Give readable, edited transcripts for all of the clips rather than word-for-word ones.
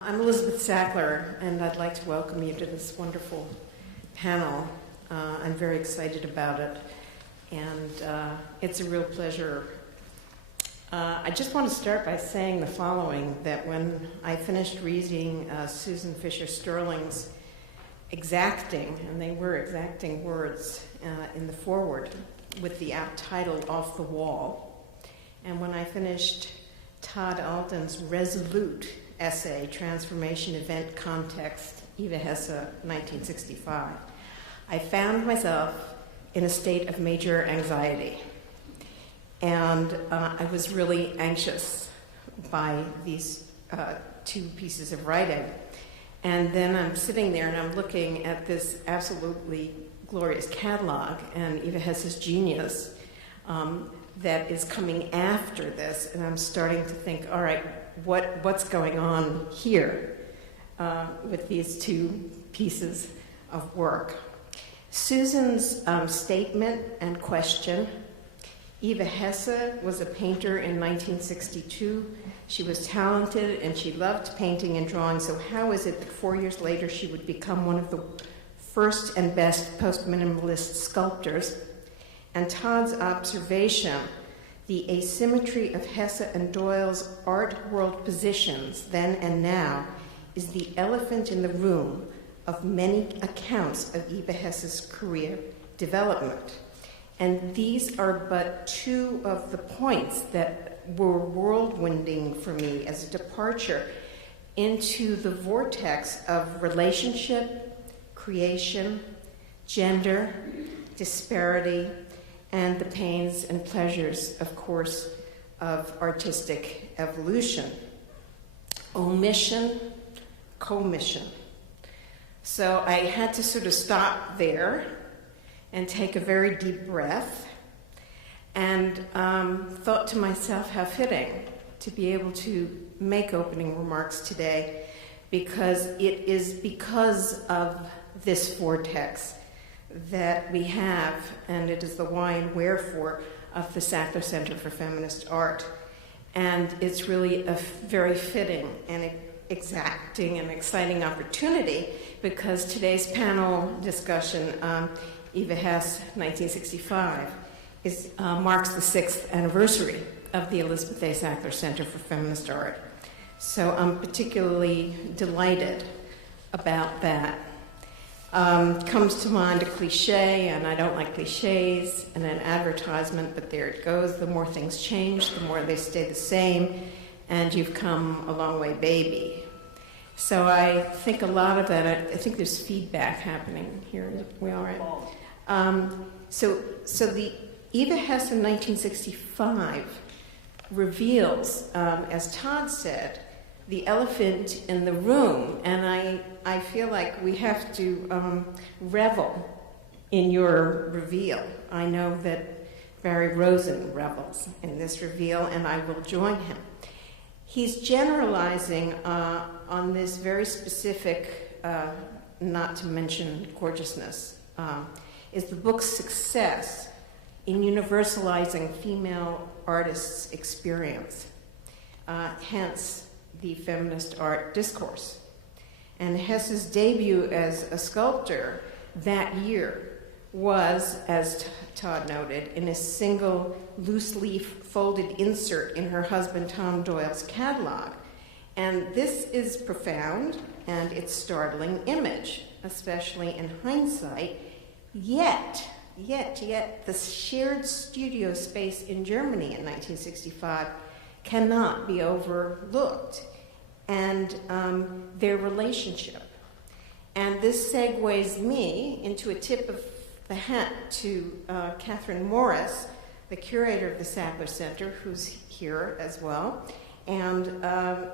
I'm Elizabeth Sackler, and I'd like to welcome you to this wonderful panel. I'm very excited about it, and it's a real pleasure. I just want to start by saying the following, that when I finished reading Susan Fisher Sterling's exacting, and they were exacting words in the foreword, with the apt title, Off the Wall, and when I finished Todd Alton's resolute essay, Transformation Event Context, Eva Hesse, 1965, I found myself in a state of major anxiety. And I was really anxious by these two pieces of writing. And then I'm sitting there and I'm looking at this absolutely glorious catalog and Eva Hesse's genius that is coming after this, and I'm starting to think, all right, what's going on here with these two pieces of work? Susan's statement and question: Eva Hesse was a painter in 1962. She was talented and she loved painting and drawing, so how is it that 4 years later she would become one of the first and best post-minimalist sculptors? And Todd's observation, the asymmetry of Hesse and Doyle's art world positions then and now, is the elephant in the room of many accounts of Eva Hesse's career development. And these are but two of the points that were whirlwinding for me as a departure into the vortex of relationship, creation, gender, disparity, and the pains and pleasures, of course, of artistic evolution. Omission, commission. So I had to sort of stop there and take a very deep breath and thought to myself how fitting to be able to make opening remarks today, because it is because of this vortex that we have, and it is the why and wherefore of the Sackler Center for Feminist Art. And it's really a very fitting and exacting and exciting opportunity, because today's panel discussion, Eva Hesse, 1965, marks the 6th anniversary of the Elizabeth A. Sackler Center for Feminist Art. So I'm particularly delighted about that. Comes to mind a cliche, and I don't like cliches, and an advertisement, but there it goes. The more things change, the more they stay the same, and you've come a long way, baby. So I think a lot of that, I think there's feedback happening here. We all right? So the Eva Hesse in 1965 reveals, as Todd said, the elephant in the room, and I feel like we have to revel in your reveal. I know that Barry Rosen revels in this reveal, and I will join him. He's generalizing on this very specific, not to mention gorgeousness, is the book's success in universalizing female artists' experience, hence the feminist art discourse. And Hesse's debut as a sculptor that year was, as Todd noted, in a single loose-leaf folded insert in her husband Tom Doyle's catalog. And this is profound and it's startling image, especially in hindsight, yet the shared studio space in Germany in 1965 cannot be overlooked, and their relationship. And this segues me into a tip of the hat to Catherine Morris, the curator of the Sackler Center, who's here as well, and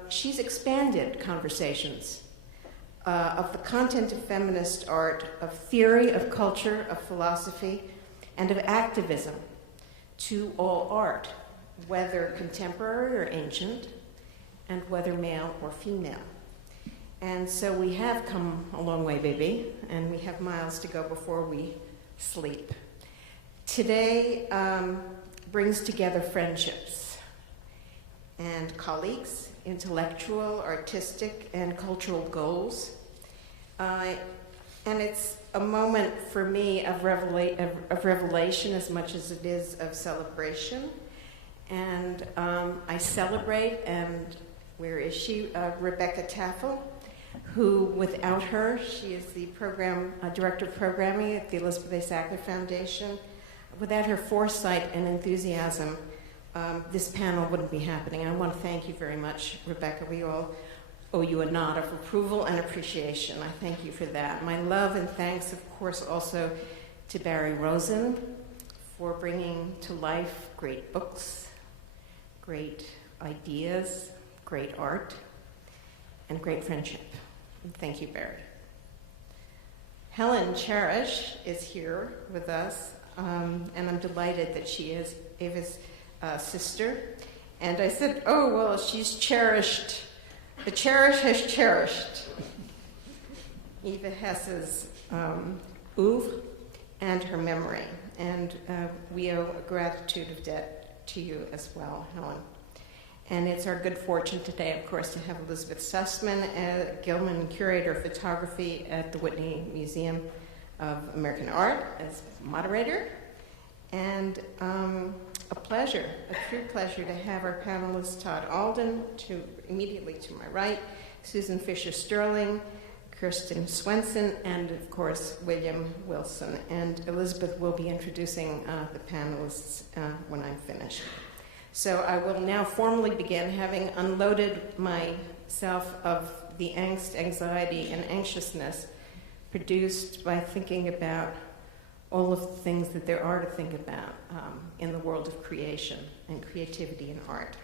she's expanded conversations of the content of feminist art, of theory, of culture, of philosophy, and of activism to all art, whether contemporary or ancient, and whether male or female. And so we have come a long way, baby, and we have miles to go before we sleep. Today brings together friendships. and colleagues, intellectual, artistic, and cultural goals. And it's a moment for me of revelation as much as it is of celebration. And I celebrate, and where is she? Rebecca Taffel, who, without her, she is the director of programming at the Elizabeth A. Sackler Foundation. Without her foresight and enthusiasm, this panel wouldn't be happening. And I want to thank you very much, Rebecca. We all owe you a nod of approval and appreciation. I thank you for that. My love and thanks, of course, also to Barry Rosen for bringing to life great books, great ideas, great art, and great friendship. Thank you, Barry. Helen Cherish is here with us, and I'm delighted that she is Eva's sister. And I said, oh, well, she's cherished. The cherish has cherished Eva Hesse's oeuvre and her memory. And we owe a gratitude of debt to you as well, Helen. And it's our good fortune today, of course, to have Elizabeth Sussman, Gilman Curator of Photography at the Whitney Museum of American Art, as moderator. And a pleasure, a true pleasure, to have our panelists Todd Alden, immediately to my right, Susan Fisher-Sterling, Kirsten Swenson, and of course, William Wilson. And Elizabeth will be introducing the panelists when I'm finished. So I will now formally begin, having unloaded myself of the angst, anxiety, and anxiousness produced by thinking about all of the things that there are to think about in the world of creation and creativity and art.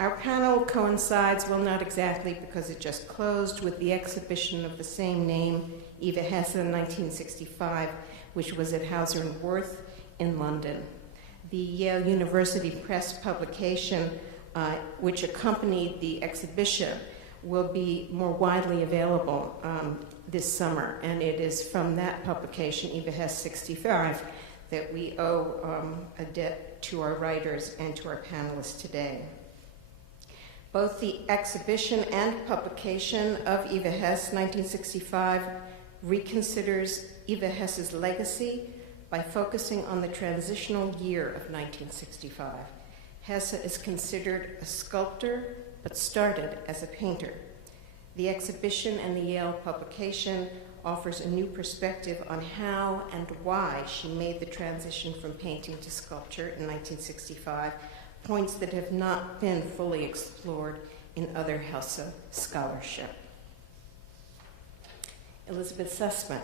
Our panel coincides, well, not exactly because it just closed, with the exhibition of the same name, Eva Hesse, in 1965, which was at Hauser and Wirth in London. The Yale University Press publication, which accompanied the exhibition, will be more widely available this summer, and it is from that publication, Eva Hesse 65, that we owe a debt to our writers and to our panelists today. Both the exhibition and publication of Eva Hesse 1965 reconsiders Eva Hesse's legacy by focusing on the transitional year of 1965. Hesse is considered a sculptor, but started as a painter. The exhibition and the Yale publication offers a new perspective on how and why she made the transition from painting to sculpture in 1965, points that have not been fully explored in other Hesse scholarship. Elizabeth Sussman,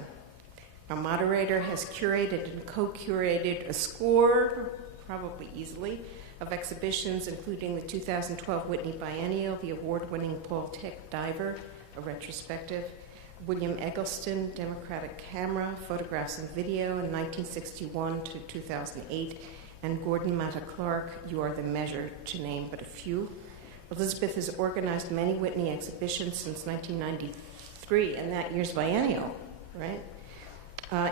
our moderator, has curated and co-curated a score, probably easily, of exhibitions, including the 2012 Whitney Biennial, the award-winning Paul Tech Diver, a retrospective, William Eggleston, Democratic Camera, Photographs and Video in 1961 to 2008, and Gordon Matta Clark, You Are the Measure, to name but a few. Elizabeth has organized many Whitney exhibitions since 1993, and that year's biennial, right?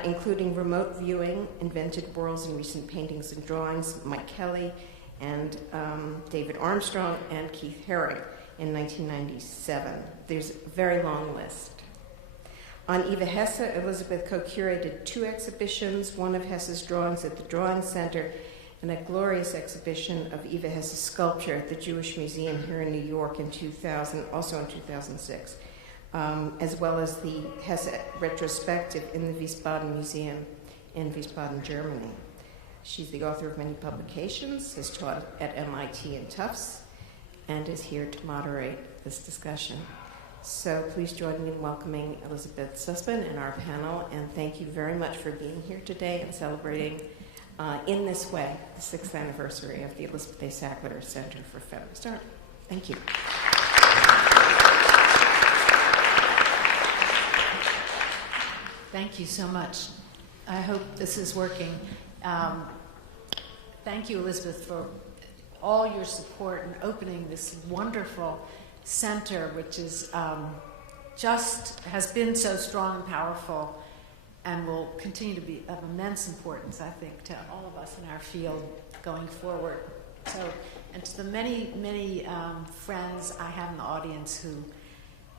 Including Remote Viewing, Invented Worlds in Recent Paintings and Drawings, Mike Kelly, and David Armstrong and Keith Haring in 1997. There's a very long list. On Eva Hesse, Elizabeth co-curated 2 exhibitions, one of Hesse's drawings at the Drawing Center, and a glorious exhibition of Eva Hesse's sculpture at the Jewish Museum here in New York in 2000, also in 2006, as well as the Hesse retrospective in the Wiesbaden Museum in Wiesbaden, Germany. She's the author of many publications, has taught at MIT and Tufts, and is here to moderate this discussion. So please join me in welcoming Elizabeth Sussman and our panel, and thank you very much for being here today and celebrating in this way the 6th anniversary of the Elizabeth A. Sackler Center for Feminist Art. Thank you. Thank you so much. I hope this is working. Thank you, Elizabeth, for all your support in opening this wonderful center, which is just has been so strong and powerful and will continue to be of immense importance, I think, to all of us in our field going forward. So, and to the many, many friends I have in the audience who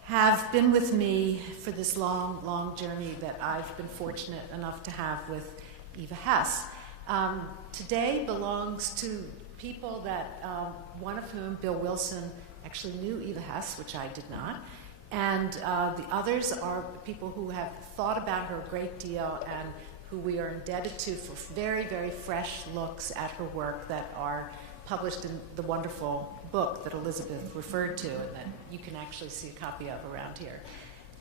have been with me for this long, long journey that I've been fortunate enough to have with Eva Hesse. Today belongs to people that, one of whom, Bill Wilson, actually knew Eva Hesse, which I did not, and the others are people who have thought about her a great deal and who we are indebted to for very, very fresh looks at her work that are published in the wonderful book that Elizabeth referred to and that you can actually see a copy of around here.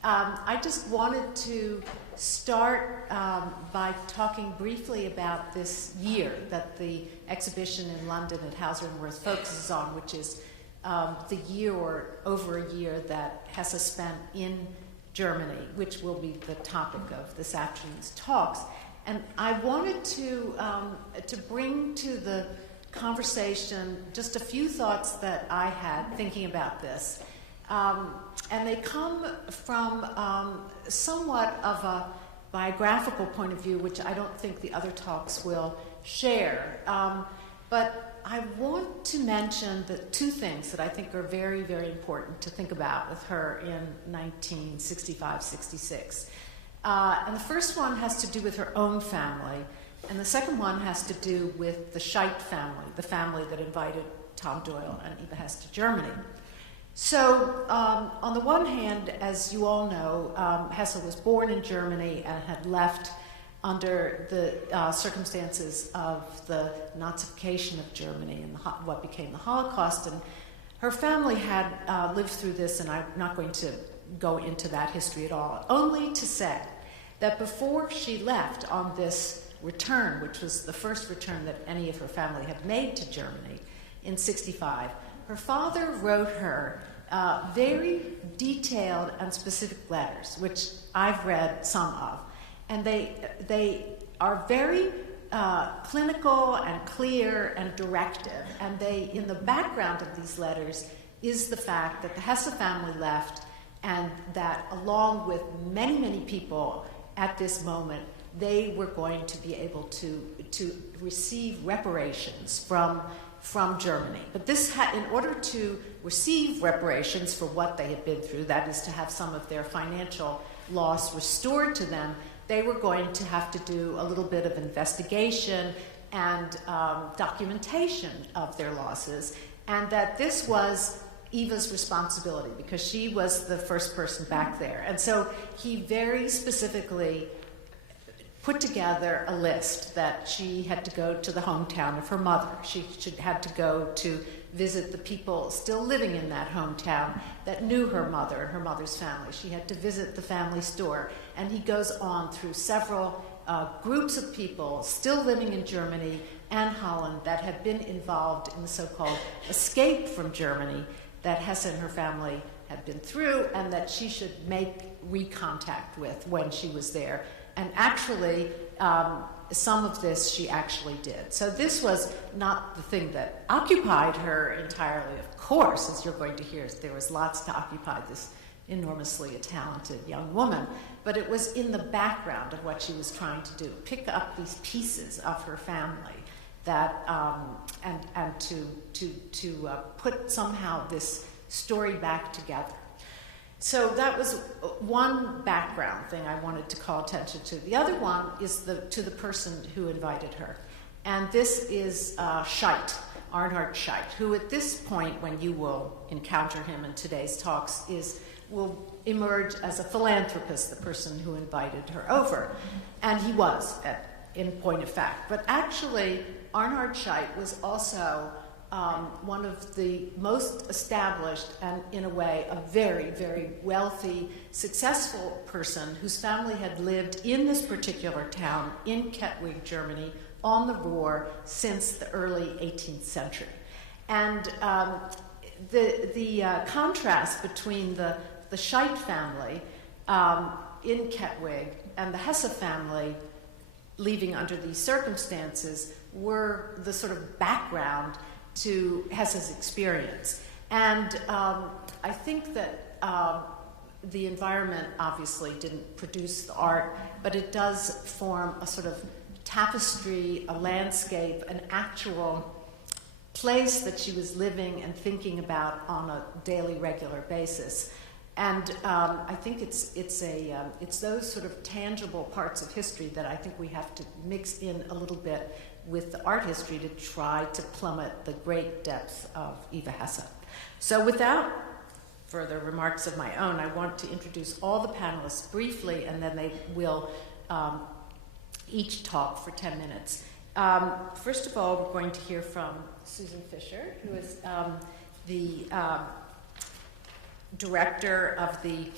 I just wanted to start by talking briefly about this year that the exhibition in London at Hauser and Wirth focuses on, which is the year or over a year that Hesse spent in Germany, which will be the topic of this afternoon's talks. And I wanted to bring to the conversation just a few thoughts that I had thinking about this. And they come from somewhat of a biographical point of view, which I don't think the other talks will share. But I want to mention the two things that I think are very, very important to think about with her in 1965-66. And the first one has to do with her own family, and the second one has to do with the Scheidt family, the family that invited Tom Doyle and Eva Hesse to Germany. So, on the one hand, as you all know, Hesse was born in Germany and had left under the circumstances of the Nazification of Germany and what became the Holocaust. And her family had lived through this, and I'm not going to go into that history at all, only to say that before she left on this return, which was the first return that any of her family had made to Germany in 65, her father wrote her very detailed and specific letters, which I've read some of. And they are very clinical and clear and directive. And they, in the background of these letters, is the fact that the Hesse family left, and that along with many, many people at this moment, they were going to be able to receive reparations from Germany. But this in order to receive reparations for what they had been through, that is to have some of their financial loss restored to them, they were going to have to do a little bit of investigation and documentation of their losses, and that this was Eva's responsibility because she was the first person back there. And so he very specifically put together a list that she had to go to the hometown of her mother. She had to go to visit the people still living in that hometown that knew her mother and her mother's family. She had to visit the family store. And he goes on through several groups of people still living in Germany and Holland that had been involved in the so-called escape from Germany that Hesse and her family had been through, and that she should make recontact with when she was there. And actually, some of this she actually did. So this was not the thing that occupied her entirely. Of course, as you're going to hear, there was lots to occupy this enormously talented young woman. But it was in the background of what she was trying to do, pick up these pieces of her family that, and to put somehow this story back together. So that was one background thing I wanted to call attention to. The other one is to the person who invited her. And this is Scheidt, Arnhard Scheidt, who at this point, when you will encounter him in today's talks, will emerge as a philanthropist, the person who invited her over. And he was, in point of fact. But actually, Arnhard Scheidt was also one of the most established and, in a way, a very, very wealthy, successful person whose family had lived in this particular town in Kettwig, Germany, on the Ruhr since the early 18th century. And the contrast between the Scheidt family in Kettwig and the Hesse family leaving under these circumstances were the sort of background to Hesse's experience. And I think that the environment obviously didn't produce the art, but it does form a sort of tapestry, a landscape, an actual place that she was living and thinking about on a daily, regular basis. And I think it's those sort of tangible parts of history that I think we have to mix in a little bit with the art history to try to plummet the great depths of Eva Hesse. So without further remarks of my own, I want to introduce all the panelists briefly, and then they will each talk for 10 minutes. First of all, we're going to hear from Susan Fisher, who is the director of the,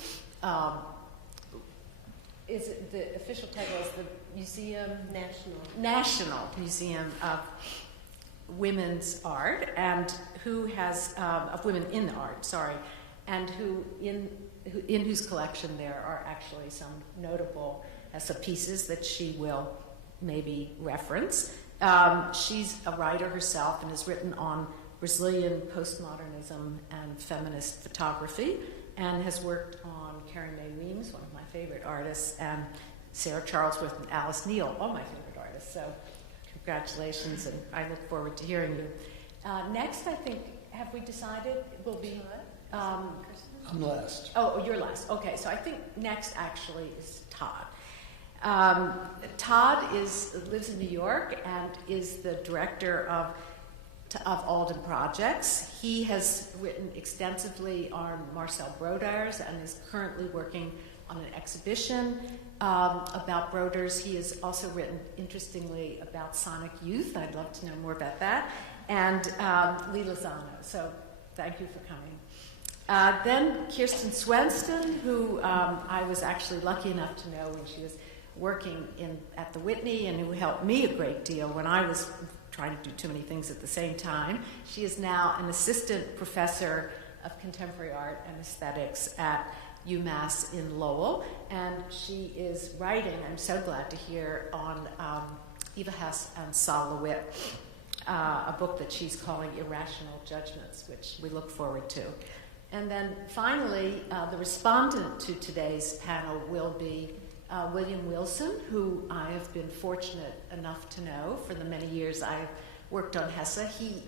is it the official title is the Museum? National Museum of Women's Art, and who has, of women in the art, sorry, and who in whose collection there are actually some notable Hesse pieces that she will maybe reference. She's a writer herself and has written on Brazilian postmodernism and feminist photography, and has worked on Carrie Mae Weems, one of my favorite artists, and Sarah Charlesworth and Alice Neal, all my favorite artists. So congratulations, and I look forward to hearing you. Next, I think, have we decided it will be I'm last. Oh, you're last. Okay, so I think next actually is Todd. Todd lives in New York and is the director of Alden Projects. He has written extensively on Marcel Broders and is currently working on an exhibition about Broders. He has also written, interestingly, about Sonic Youth. I'd love to know more about that. And Lee Lozano. So thank you for coming. Then Kirsten Swenston, who I was actually lucky enough to know when she was working at the Whitney, and who helped me a great deal when I was trying to do too many things at the same time. She is now an assistant professor of contemporary art and aesthetics at UMass in Lowell, and she is writing, I'm so glad to hear, on Eva Hesse and Sol LeWitt, a book that she's calling Irrational Judgments, which we look forward to. And then finally, the respondent to today's panel will be William Wilson, who I have been fortunate enough to know for the many years I've worked on Hesse. He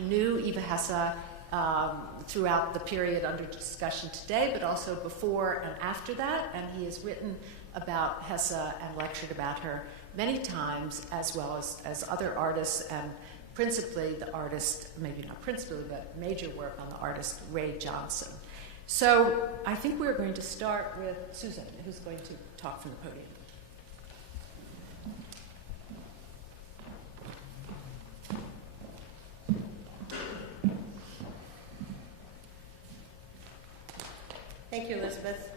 knew Eva Hesse throughout the period under discussion today, but also before and after that, and he has written about Hesse and lectured about her many times, as well as other artists, and principally the artist, maybe not principally, but major work on the artist Ray Johnson. So I think we're going to start with Susan, who's going to talk from the podium. Thank you, Elizabeth.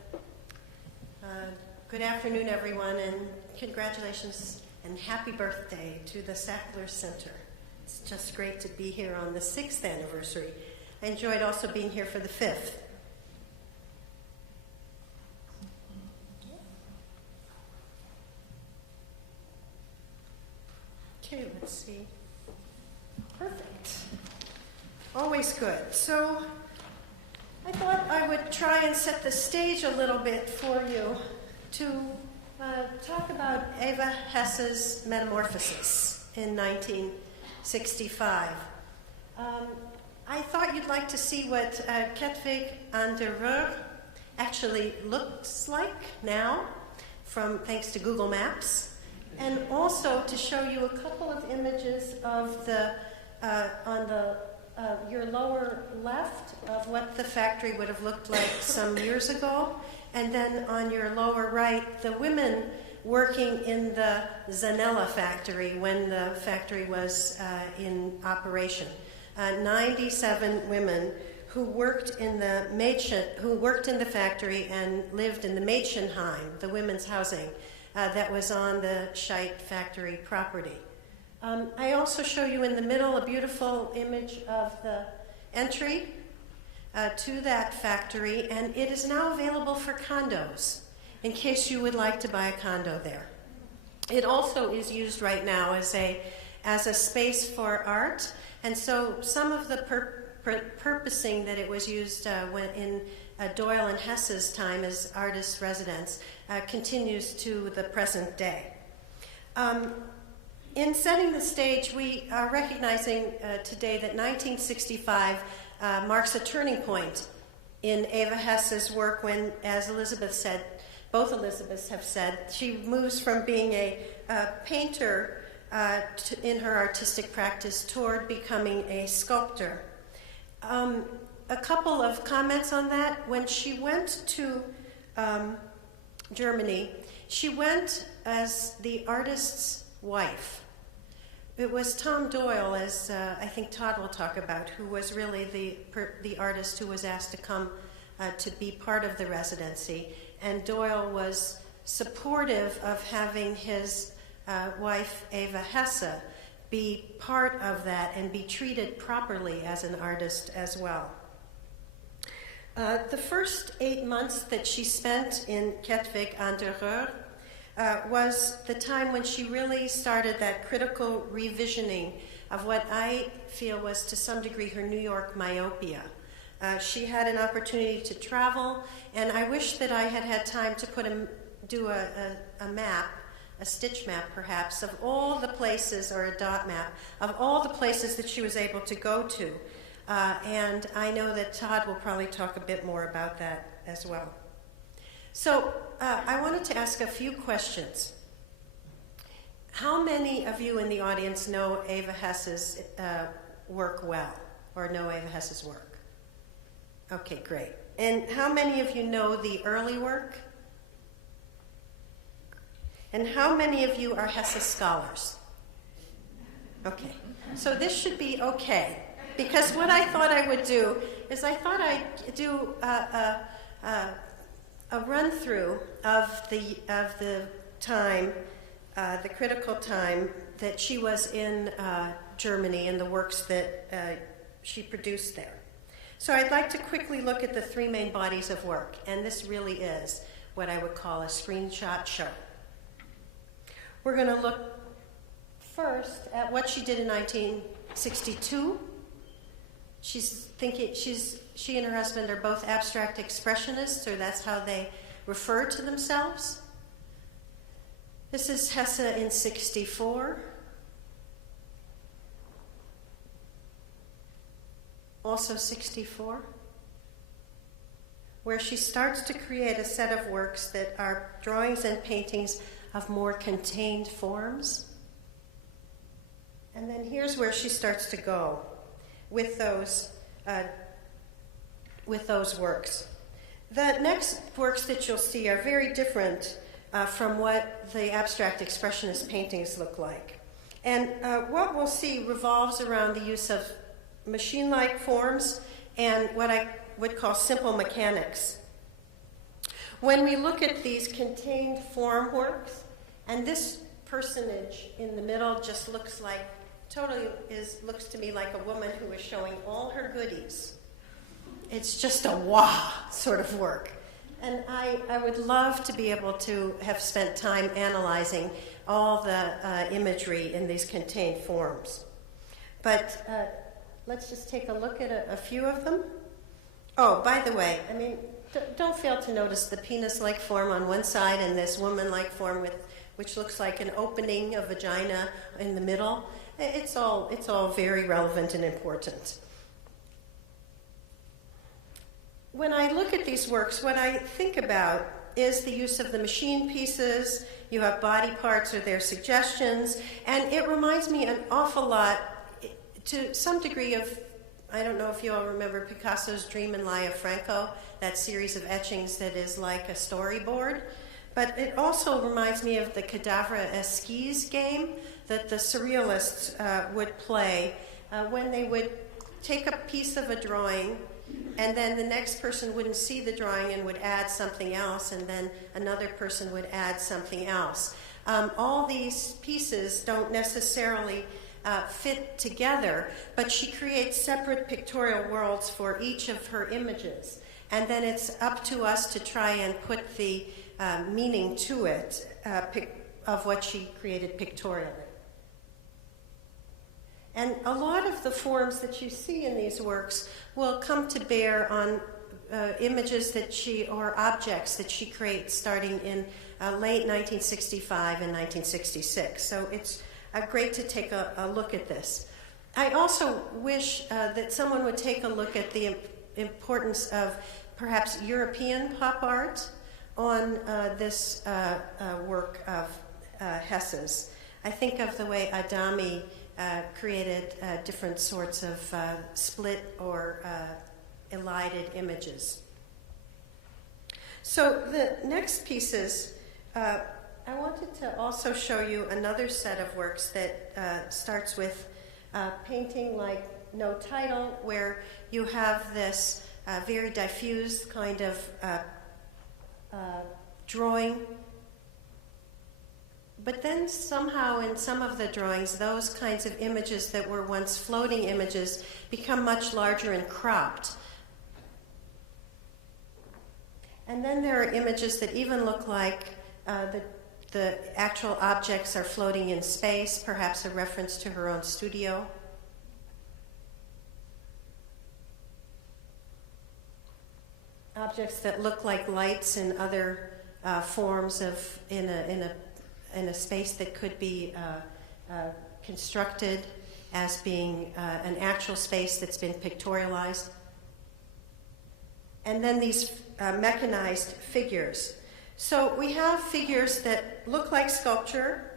Good afternoon, everyone, and congratulations and happy birthday to the Sackler Center. It's just great to be here on the 6th anniversary. I enjoyed also being here for the 5th. Okay, let's see. Perfect. Always good. So I thought I would try and set the stage a little bit for you to talk about Eva Hesse's Metamorphosis in 1965. I thought you'd like to see what Ketvik aan der Rug actually looks like now, thanks to Google Maps, and also to show you a couple of images of your lower left of what the factory would have looked like some years ago, and then on your lower right, the women working in the Zanella factory when the factory was in operation. 97 women who worked in the factory and lived in the Mädchenheim, the women's housing that was on the Scheidt factory property. I also show you in the middle a beautiful image of the entry to that factory, and it is now available for condos, in case you would like to buy a condo there. It also is used right now as a space for art, and so some of the purposing that it was used when in Doyle and Hesse's time as artist residence continues to the present day. In setting the stage, we are recognizing today that 1965 marks a turning point in Eva Hesse's work when, as Elizabeth said, both Elizabeths have said, she moves from being a painter in her artistic practice toward becoming a sculptor. A couple of comments on that. When she went to Germany, she went as the artist's wife. It was Tom Doyle, as I think Todd will talk about, who was really the artist who was asked to come to be part of the residency. And Doyle was supportive of having his wife, Eva Hesse, be part of that and be treated properly as an artist as well. The first 8 months that she spent in Kettwig an der Ruhr was the time when she really started that critical revisioning of what I feel was to some degree her New York myopia. She had an opportunity to travel, and I wish that I had had time to do a map, a stitch map perhaps, of all the places, or a dot map, of all the places that she was able to go to. And I know that Todd will probably talk a bit more about that as well. So I wanted to ask a few questions. How many of you in the audience know Eva Hesse's work well, or know Eva Hesse's work? Okay, great. And how many of you know the early work? And how many of you are Hesse scholars? Okay, so this should be okay. Because what I thought I would do is I thought I'd do a run-through of the time, the critical time that she was in Germany and the works that she produced there. So I'd like to quickly look at the three main bodies of work, and this really is what I would call a screenshot show. We're going to look first at what she did in 1962. She and her husband are both abstract expressionists, or that's how they refer to themselves. This is Hesse in 64. Also 64, where she starts to create a set of works that are drawings and paintings of more contained forms. And then here's where she starts to go with those works. The next works that you'll see are very different from what the abstract expressionist paintings look like. And what we'll see revolves around the use of machine-like forms and what I would call simple mechanics. When we look at these contained form works, and this personage in the middle just looks to me like a woman who is showing all her goodies. It's just a wow sort of work. And I would love to be able to have spent time analyzing all the imagery in these contained forms. But let's just take a look at a few of them. Oh, by the way, don't fail to notice the penis-like form on one side and this woman-like form which looks like an opening, a vagina in the middle. It's all very relevant and important. When I look at these works, what I think about is the use of the machine pieces. You have body parts or their suggestions, and it reminds me an awful lot, to some degree, of, I don't know if you all remember Picasso's Dream and Lie of Franco, that series of etchings that is like a storyboard. But it also reminds me of the cadavre esquisse game that the surrealists would play when they would take a piece of a drawing, and then the next person wouldn't see the drawing and would add something else, and then another person would add something else. All these pieces don't necessarily fit together, but she creates separate pictorial worlds for each of her images. And then it's up to us to try and put the meaning to it of what she created pictorially. And a lot of the forms that you see in these works will come to bear on images or objects that she creates starting in late 1965 and 1966. So it's great to take a look at this. I also wish that someone would take a look at the importance of perhaps European pop art on this work of Hesse's. I think of the way Adami created different sorts of split or elided images. So the next pieces, I wanted to also show you another set of works that starts with painting like no title, where you have this very diffuse kind of drawing. But then somehow in some of the drawings, those kinds of images that were once floating images become much larger and cropped. And then there are images that even look like the actual objects are floating in space, perhaps a reference to her own studio. Objects that look like lights in other forms of in a space that could be constructed as being an actual space that's been pictorialized. And then these mechanized figures. So we have figures that look like sculpture.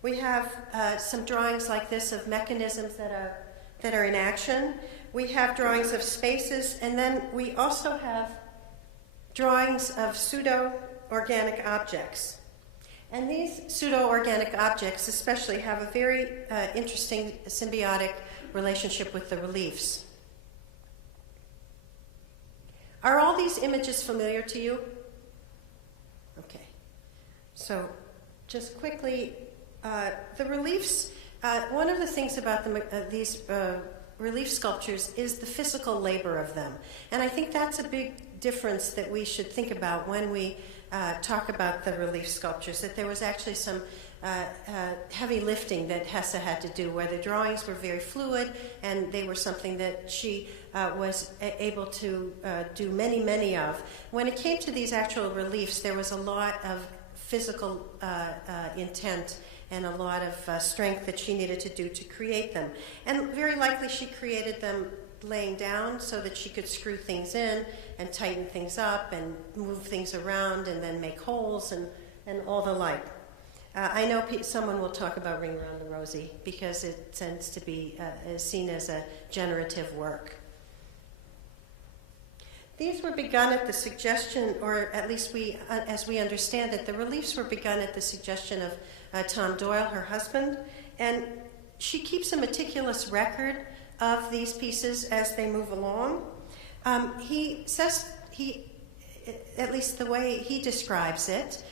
We have some drawings like this of mechanisms that are in action. We have drawings of spaces, and then we also have drawings of pseudo-organic objects. And these pseudo-organic objects especially have a very interesting symbiotic relationship with the reliefs. Are all these images familiar to you? Okay. So just quickly, the reliefs, one of the things about these relief sculptures is the physical labor of them. And I think that's a big difference that we should think about when we talk about the relief sculptures, that there was actually some heavy lifting that Hesse had to do, where the drawings were very fluid and they were something that she was able to do many, many of. When it came to these actual reliefs, there was a lot of physical intent and a lot of strength that she needed to do to create them. And very likely she created them laying down so that she could screw things in and tighten things up and move things around and then make holes and all the like. I know someone will talk about Ring Around the Rosie because it tends to be seen as a generative work. These were begun at the suggestion, or at least as we understand it, the reliefs were begun at the suggestion of Tom Doyle, her husband, and she keeps a meticulous record of these pieces as they move along. He says, at least the way he describes it,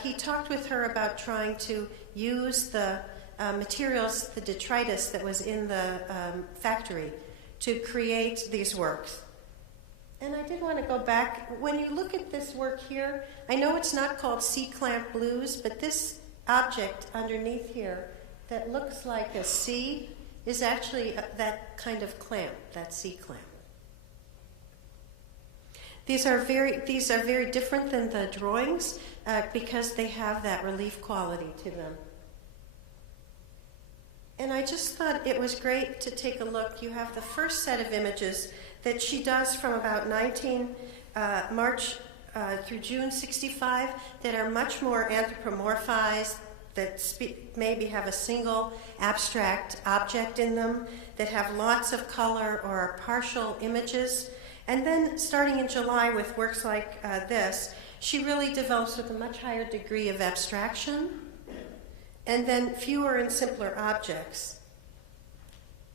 he talked with her about trying to use the materials, the detritus that was in the factory, to create these works. And I did want to go back. When you look at this work here, I know it's not called C-clamp blues, but this object underneath here that looks like a C is actually that kind of clamp, that C-clamp. These are very different than the drawings because they have that relief quality to them. And I just thought it was great to take a look. You have the first set of images that she does from about March through June 65 that are much more anthropomorphized, that maybe have a single abstract object in them, that have lots of color or are partial images. And then starting in July with works like this, she really develops with a much higher degree of abstraction and then fewer and simpler objects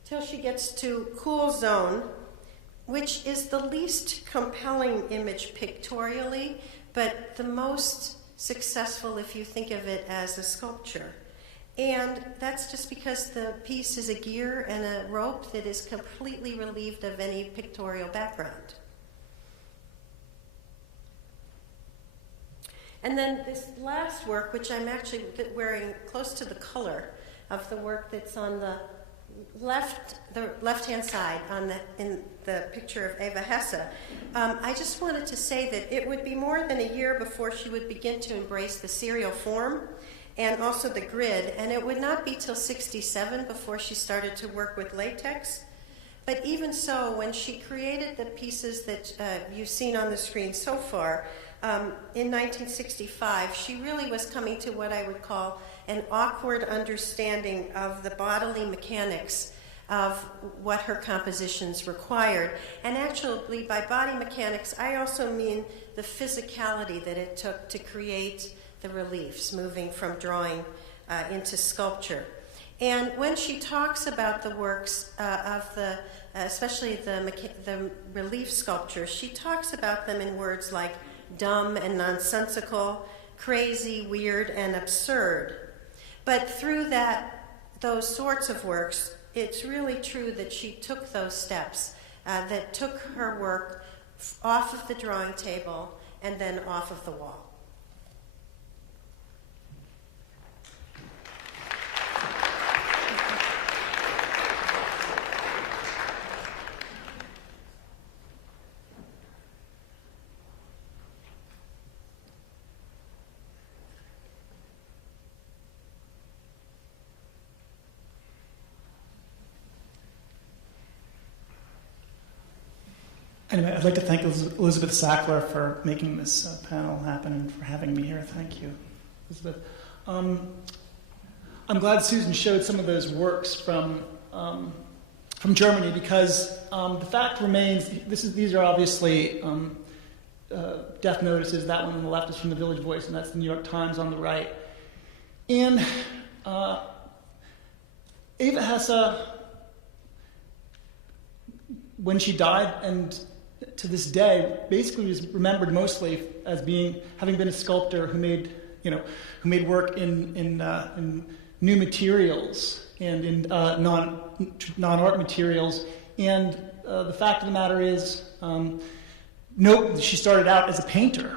till she gets to Cool Zone, which is the least compelling image pictorially, but the most successful if you think of it as a sculpture. And that's just because the piece is a gear and a rope that is completely relieved of any pictorial background. And then this last work, which I'm actually wearing close to the color of the work that's on the left-hand side in the picture of Eva Hesse. I just wanted to say that it would be more than a year before she would begin to embrace the serial form. and also the grid. And it would not be till 1967 before she started to work with latex. But even so, when she created the pieces that you've seen on the screen so far, in 1965, she really was coming to what I would call an awkward understanding of the bodily mechanics of what her compositions required. And actually, by body mechanics, I also mean the physicality that it took to create the reliefs, moving from drawing into sculpture. And when she talks about the works of the, especially the relief sculptures, she talks about them in words like dumb and nonsensical, crazy, weird, and absurd. But through those sorts of works, it's really true that she took those steps, that took her work off of the drawing table and then off of the wall. Anyway, I'd like to thank Elizabeth Sackler for making this panel happen and for having me here. Thank you, Elizabeth. I'm glad Susan showed some of those works from Germany because the fact remains, these are obviously death notices. That one on the left is from the Village Voice, and that's the New York Times on the right. And Eva Hesse, when she died, and to this day, basically was remembered mostly as having been a sculptor who made work in new materials and in non-art materials. And the fact of the matter is, she started out as a painter.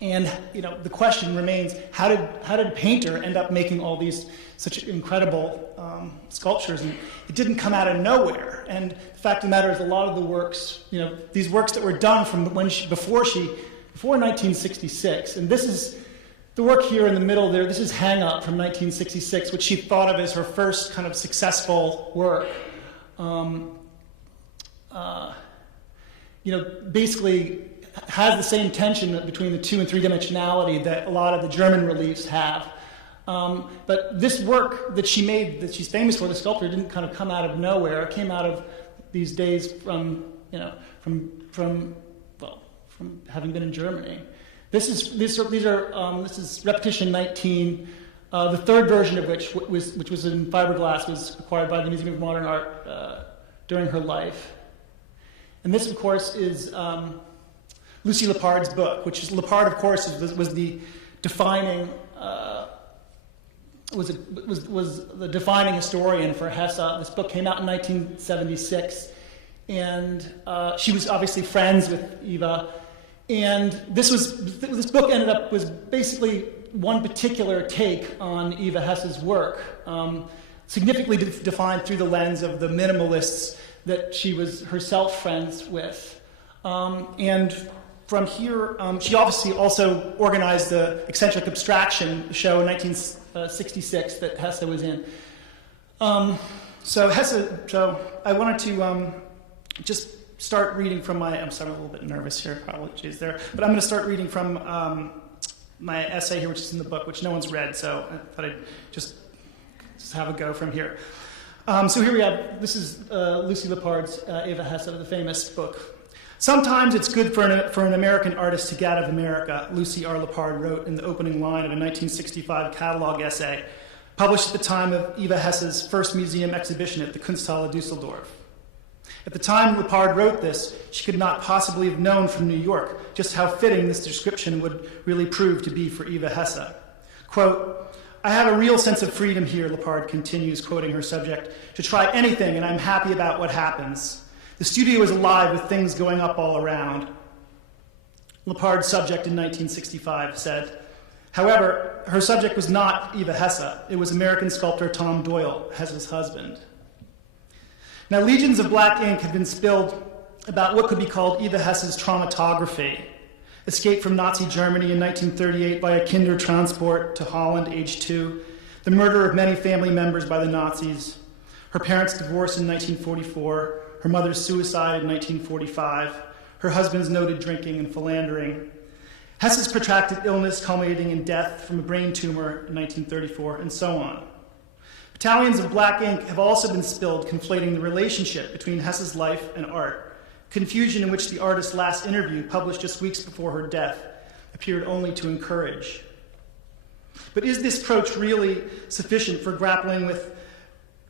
And the question remains: how did a painter end up making all these such incredible sculptures? And it didn't come out of nowhere. And the fact of the matter is, a lot of the works, these works that were done from before 1966, and this is the work here in the middle there. This is Hang Up from 1966, which she thought of as her first kind of successful work. Basically has the same tension between the two and three-dimensionality that a lot of the German reliefs have. But this work that she made, that she's famous for, the sculptor, didn't kind of come out of nowhere. It came out of these days from having been in Germany. This is repetition 19, the third version of which was in fiberglass, was acquired by the Museum of Modern Art during her life. And this, of course, is Lucy Lepard's book, which is Lepard, of course, was the defining was the defining historian for Hesse. This book came out in 1976, and she was obviously friends with Eva. And this book was basically one particular take on Eva Hesse's work, significantly defined through the lens of the minimalists that she was herself friends with. And from here, she obviously also organized the Eccentric Abstraction show in 1966 that Hesse was in. So I wanted to just start reading from I'm sorry, I'm a little bit nervous here, apologies there, but I'm going to start reading from my essay here, which is in the book, which no one's read, so I thought I'd just have a go from here. So here we have, this is Lucy Lepard's Eva Hesse, the famous book. Sometimes it's good for an American artist to get out of America, Lucy R. Lepard wrote in the opening line of a 1965 catalog essay, published at the time of Eva Hesse's first museum exhibition at the Kunsthalle Dusseldorf. At the time Lepard wrote this, she could not possibly have known from New York just how fitting this description would really prove to be for Eva Hesse. Quote, "I have a real sense of freedom here," Lepard continues, quoting her subject, "to try anything, and I'm happy about what happens. The studio is alive with things going up all around." Lepard's subject in 1965 said. However, her subject was not Eva Hesse. It was American sculptor Tom Doyle, Hesse's husband. Now, legions of black ink had been spilled about what could be called Eva Hesse's traumatography. escape from Nazi Germany in 1938 by a Kindertransport to Holland, age 2, the murder of many family members by the Nazis, her parents' divorce in 1944, her mother's suicide in 1945, her husband's noted drinking and philandering, Hesse's protracted illness culminating in death from a brain tumor in 1934, and so on. Battalions of black ink have also been spilled conflating the relationship between Hesse's life and art, confusion in which the artist's last interview, published just weeks before her death, appeared only to encourage. But is this approach really sufficient for grappling with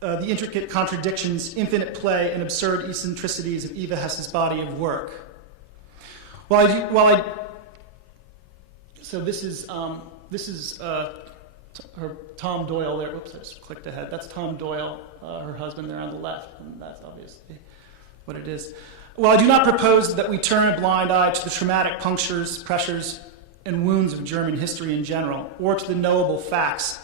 the intricate contradictions, infinite play, and absurd eccentricities of Eva Hesse's body of work? So this is her Tom Doyle there. Oops, I just clicked ahead. That's Tom Doyle, her husband there on the left, and that's obviously what it is. Well, I do not propose that we turn a blind eye to the traumatic punctures, pressures, and wounds of German history in general, or to the knowable facts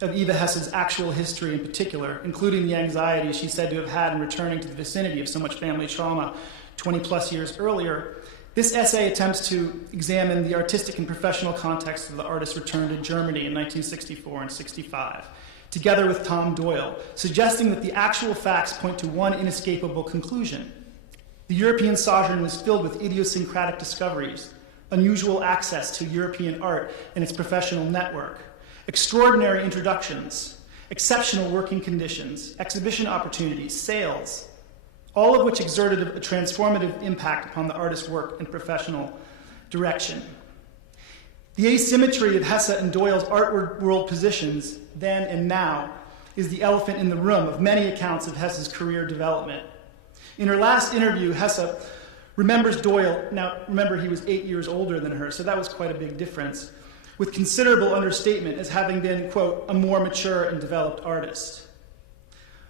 of Eva Hesse's actual history in particular, including the anxiety she said to have had in returning to the vicinity of so much family trauma 20 plus years earlier. This essay attempts to examine the artistic and professional context of the artist's return to Germany in 1964 and 65, together with Tom Doyle, suggesting that the actual facts point to one inescapable conclusion. The European sojourn was filled with idiosyncratic discoveries, unusual access to European art and its professional network, extraordinary introductions, exceptional working conditions, exhibition opportunities, sales, all of which exerted a transformative impact upon the artist's work and professional direction. The asymmetry of Hesse and Doyle's art world positions, then and now, is the elephant in the room of many accounts of Hesse's career development. In her last interview, Hesse remembers Doyle, now remember he was 8 years older than her, so that was quite a big difference, with considerable understatement as having been, quote, a more mature and developed artist.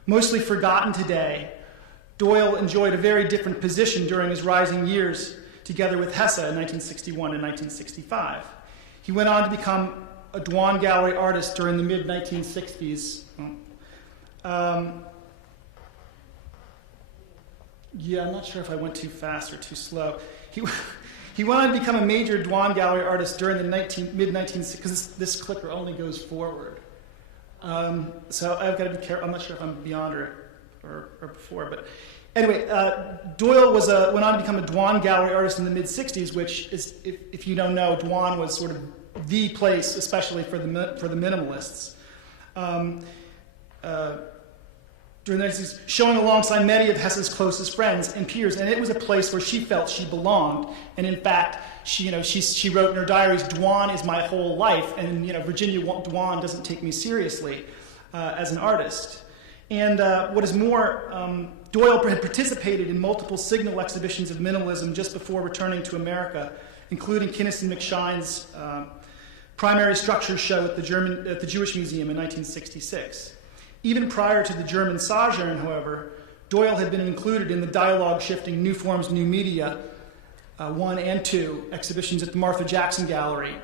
Mostly forgotten today, Doyle enjoyed a very different position during his rising years together with Hesse in 1961 and 1965. He went on to become a Dwan Gallery artist during the mid-1960s. I'm not sure if I went too fast or too slow. He went on to become a major Dwan Gallery artist during the mid-1960s, because this clicker only goes forward. So I've got to be careful. I'm not sure if I'm beyond or before, but anyway, Doyle went on to become a Dwan Gallery artist in the mid-60s, which is, if you don't know, Dwan was sort of the place, especially for the minimalists. During the 1960s, showing alongside many of Hesse's closest friends and peers, and it was a place where she felt she belonged. And in fact, she wrote in her diaries, "Dwan is my whole life," and Virginia Dwan doesn't take me seriously as an artist. And what is more, Doyle had participated in multiple signal exhibitions of minimalism just before returning to America, including Kinnison McShine's primary structure show at the Jewish Museum in 1966. Even prior to the German sojourn, however, Doyle had been included in the dialogue-shifting New Forms, New Media 1 and 2 exhibitions at the Martha Jackson Gallery,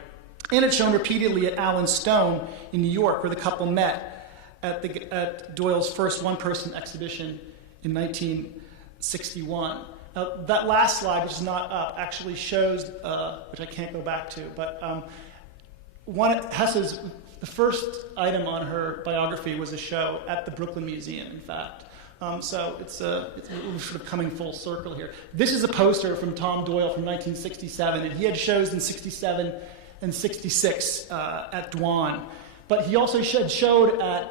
and had shown repeatedly at Alan Stone in New York, where the couple met at Doyle's first one-person exhibition in 1961. Now, that last slide, which is not up, actually shows, which I can't go back to, but the first item on her biography was a show at the Brooklyn Museum, in fact. So it's sort of coming full circle here. This is a poster from Tom Doyle from 1967, and he had shows in 67 and 66 at Dwan. But he also had shown at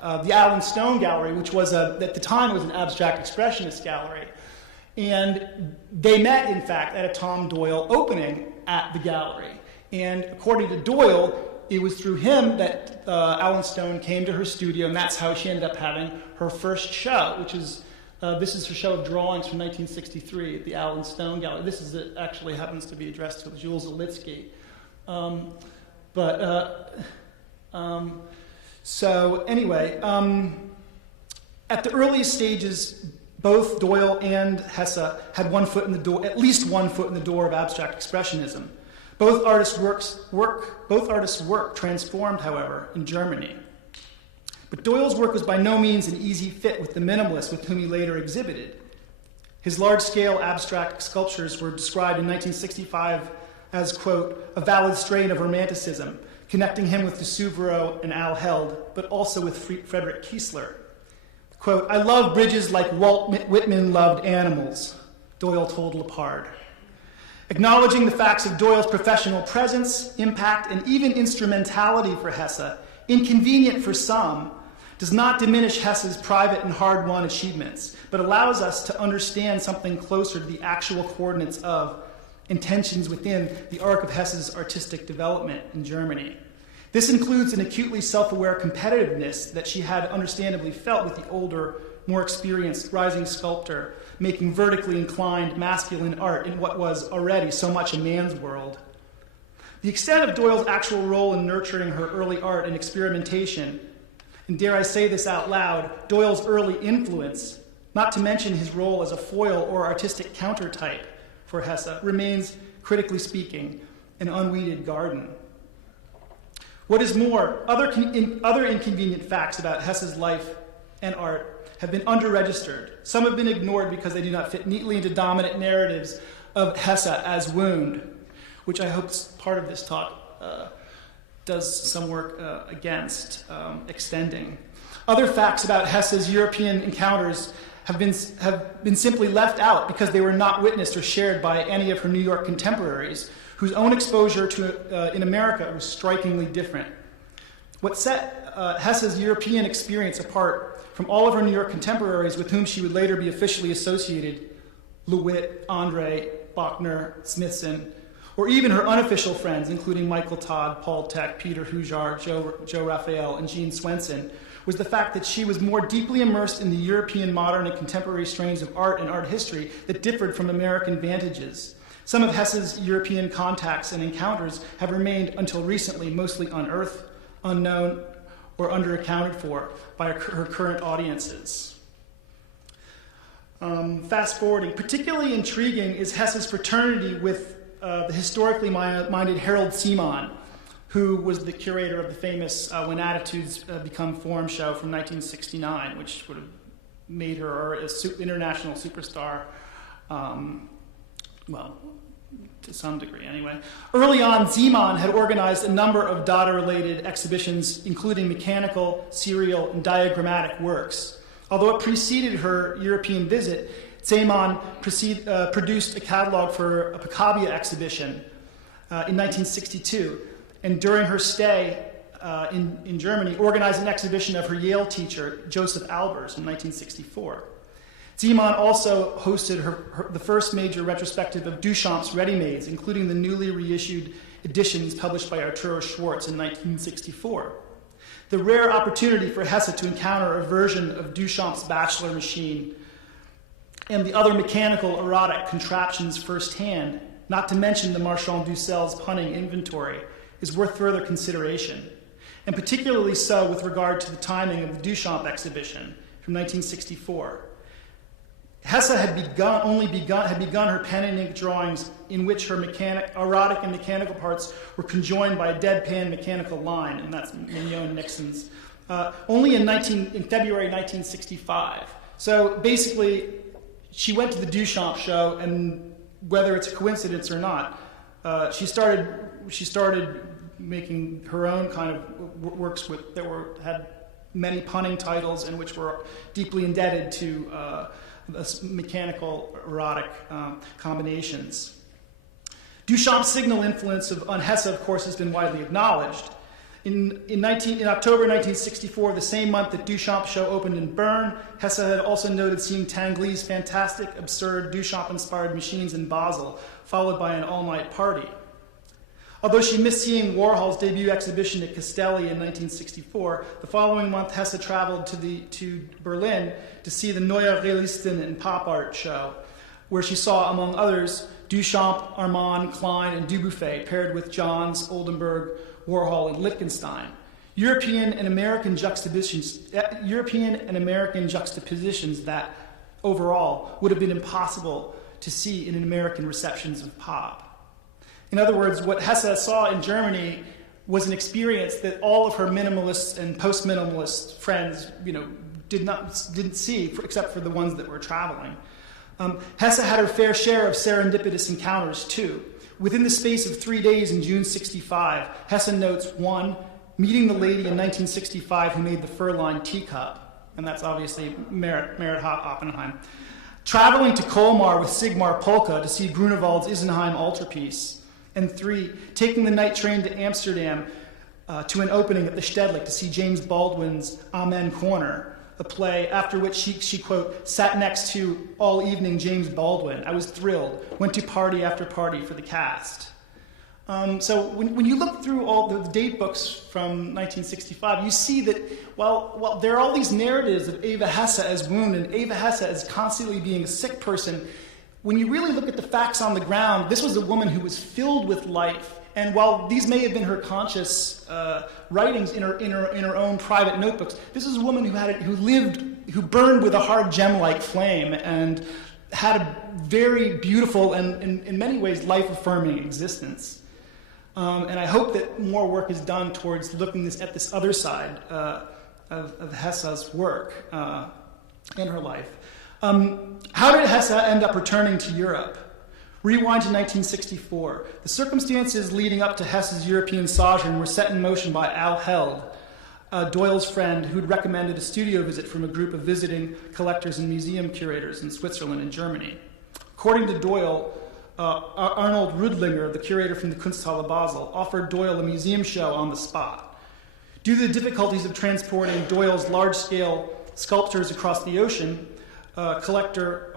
the Alan Stone Gallery, which was at the time was an abstract expressionist gallery. And they met, in fact, at a Tom Doyle opening at the gallery. And according to Doyle, it was through him that Alan Stone came to her studio, and that's how she ended up having her first show, which is, this is her show of drawings from 1963 at the Alan Stone Gallery. This actually happens to be addressed to Jules Olitsky. So anyway, at the earliest stages, both Doyle and Hesse had one foot in the door, at least one foot in the door of abstract expressionism. Both artists' work transformed, however, in Germany. But Doyle's work was by no means an easy fit with the minimalists with whom he later exhibited. His large-scale abstract sculptures were described in 1965 as, quote, a valid strain of romanticism, connecting him with de Souvreau and Al Held, but also with Frederick Kiesler. Quote, I love bridges like Walt Whitman loved animals, Doyle told Lepard. Acknowledging the facts of Doyle's professional presence, impact, and even instrumentality for Hesse, inconvenient for some, does not diminish Hesse's private and hard-won achievements, but allows us to understand something closer to the actual coordinates of and tensions within the arc of Hesse's artistic development in Germany. This includes an acutely self-aware competitiveness that she had understandably felt with the older, more experienced rising sculptor, making vertically inclined masculine art in what was already so much a man's world. The extent of Doyle's actual role in nurturing her early art and experimentation, and dare I say this out loud, Doyle's early influence, not to mention his role as a foil or artistic countertype for Hesse, remains, critically speaking, an unweeded garden. What is more, other inconvenient facts about Hesse's life and art have been underregistered. Some have been ignored because they do not fit neatly into dominant narratives of Hesse as wound, which I hope part of this talk does some work against extending. Other facts about Hesse's European encounters have been simply left out because they were not witnessed or shared by any of her New York contemporaries, whose own exposure to in America was strikingly different. What set Hesse's European experience apart from all of her New York contemporaries with whom she would later be officially associated, Lewitt, Andre, Bachner, Smithson, or even her unofficial friends, including Michael Todd, Paul Tech, Peter Hujar, Joe Raphael, and Jean Swenson, was the fact that she was more deeply immersed in the European modern and contemporary strains of art and art history that differed from American vantages. Some of Hesse's European contacts and encounters have remained until recently mostly unearthed, unknown, or underaccounted for by her current audiences. Fast forwarding, particularly intriguing is Hesse's fraternity with the historically minded Harold Seaman, who was the curator of the famous When Attitudes Become Form show from 1969, which would have made her an international superstar, well, to some degree anyway. Early on, Seaman had organized a number of Dada-related exhibitions, including mechanical, serial, and diagrammatic works. Although it preceded her European visit, Seaman produced a catalog for a Picabia exhibition in 1962, and during her stay in Germany, organized an exhibition of her Yale teacher, Joseph Albers, in 1964. Seaman also hosted the first major retrospective of Duchamp's ready-mades, including the newly reissued editions published by Arturo Schwartz in 1964. The rare opportunity for Hesse to encounter a version of Duchamp's Bachelor machine and the other mechanical erotic contraptions firsthand, not to mention the Marchand Ducel's punning inventory, is worth further consideration, and particularly so with regard to the timing of the Duchamp exhibition from 1964. Hesse had begun her pen and ink drawings in which her erotic and mechanical parts were conjoined by a deadpan mechanical line, and that's Mignon Nixon's, only in February 1965. So basically, she went to the Duchamp show, and whether it's a coincidence or not, she started making her own kind of works that had many punning titles and which were deeply indebted to mechanical erotic combinations. Duchamp's signal influence on Hesse, of course, has been widely acknowledged. In October 1964, the same month that Duchamp's show opened in Bern, Hesse had also noted seeing Tinguely's fantastic, absurd, Duchamp-inspired machines in Basel, followed by an all-night party. Although she missed seeing Warhol's debut exhibition at Castelli in 1964, the following month Hesse traveled to Berlin to see the Neue Realisten and Pop Art show, where she saw, among others, Duchamp, Armand, Klein, and Dubuffet, paired with Johns, Oldenburg, Warhol, and Lichtenstein. European and American juxtapositions that, overall, would have been impossible to see in American receptions of pop. In other words, what Hesse saw in Germany was an experience that all of her minimalist and post-minimalist friends, didn't see, except for the ones that were traveling. Hesse had her fair share of serendipitous encounters, too. Within the space of 3 days in June 65, Hesse notes, 1, meeting the lady in 1965 who made the fur-lined teacup, and that's obviously Merit Oppenheim. Traveling to Colmar with Sigmar Polka to see Grunewald's Isenheim altarpiece. And 3, taking the night train to Amsterdam to an opening at the Stedelijk to see James Baldwin's Amen Corner, a play after which she quote, sat next to all evening James Baldwin. I was thrilled, went to party after party for the cast. So when you look through all the date books from 1965, you see that while there are all these narratives of Eva Hesse as wounded and Eva Hesse as constantly being a sick person, when you really look at the facts on the ground, this was a woman who was filled with life. And while these may have been her conscious writings in her own private notebooks, this is a woman who burned with a hard gem-like flame and had a very beautiful and in many ways life-affirming existence. And I hope that more work is done towards looking at this other side of Hesse's work in her life. How did Hesse end up returning to Europe? Rewind to 1964. The circumstances leading up to Hesse's European sojourn were set in motion by Al Held, Doyle's friend who'd recommended a studio visit from a group of visiting collectors and museum curators in Switzerland and Germany. According to Doyle, Arnold Rudlinger, the curator from the Kunsthalle Basel, offered Doyle a museum show on the spot. Due to the difficulties of transporting Doyle's large-scale sculptures across the ocean, collector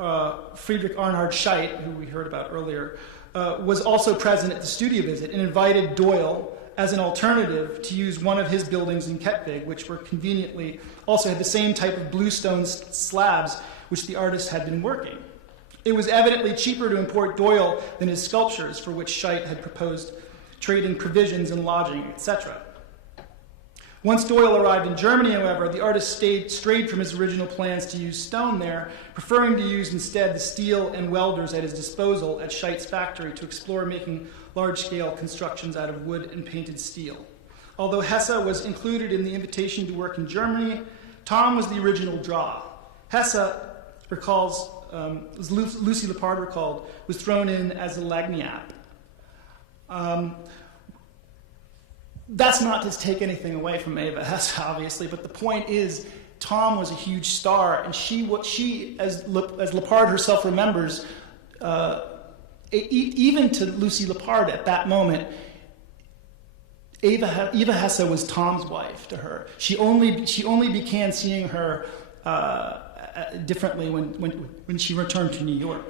Friedrich Arnhard Scheidt, who we heard about earlier, was also present at the studio visit and invited Doyle as an alternative to use one of his buildings in Kettwig, which were conveniently also had the same type of bluestone slabs which the artist had been working. It was evidently cheaper to import Doyle than his sculptures, for which Scheidt had proposed trading provisions and lodging, etc. Once Doyle arrived in Germany, however, the artist strayed from his original plans to use stone there, preferring to use instead the steel and welders at his disposal at Scheidt's factory to explore making large-scale constructions out of wood and painted steel. Although Hesse was included in the invitation to work in Germany, Tom was the original draw. Hesse recalls, as Lucy Lepard recalled, was thrown in as a lagniappe. That's not to take anything away from Eva Hesse, obviously, but the point is, Tom was a huge star, and she as Lepard herself remembers, even to Lucy Lepard at that moment, Eva Hesse was Tom's wife to her. She only began seeing her differently when she returned to New York.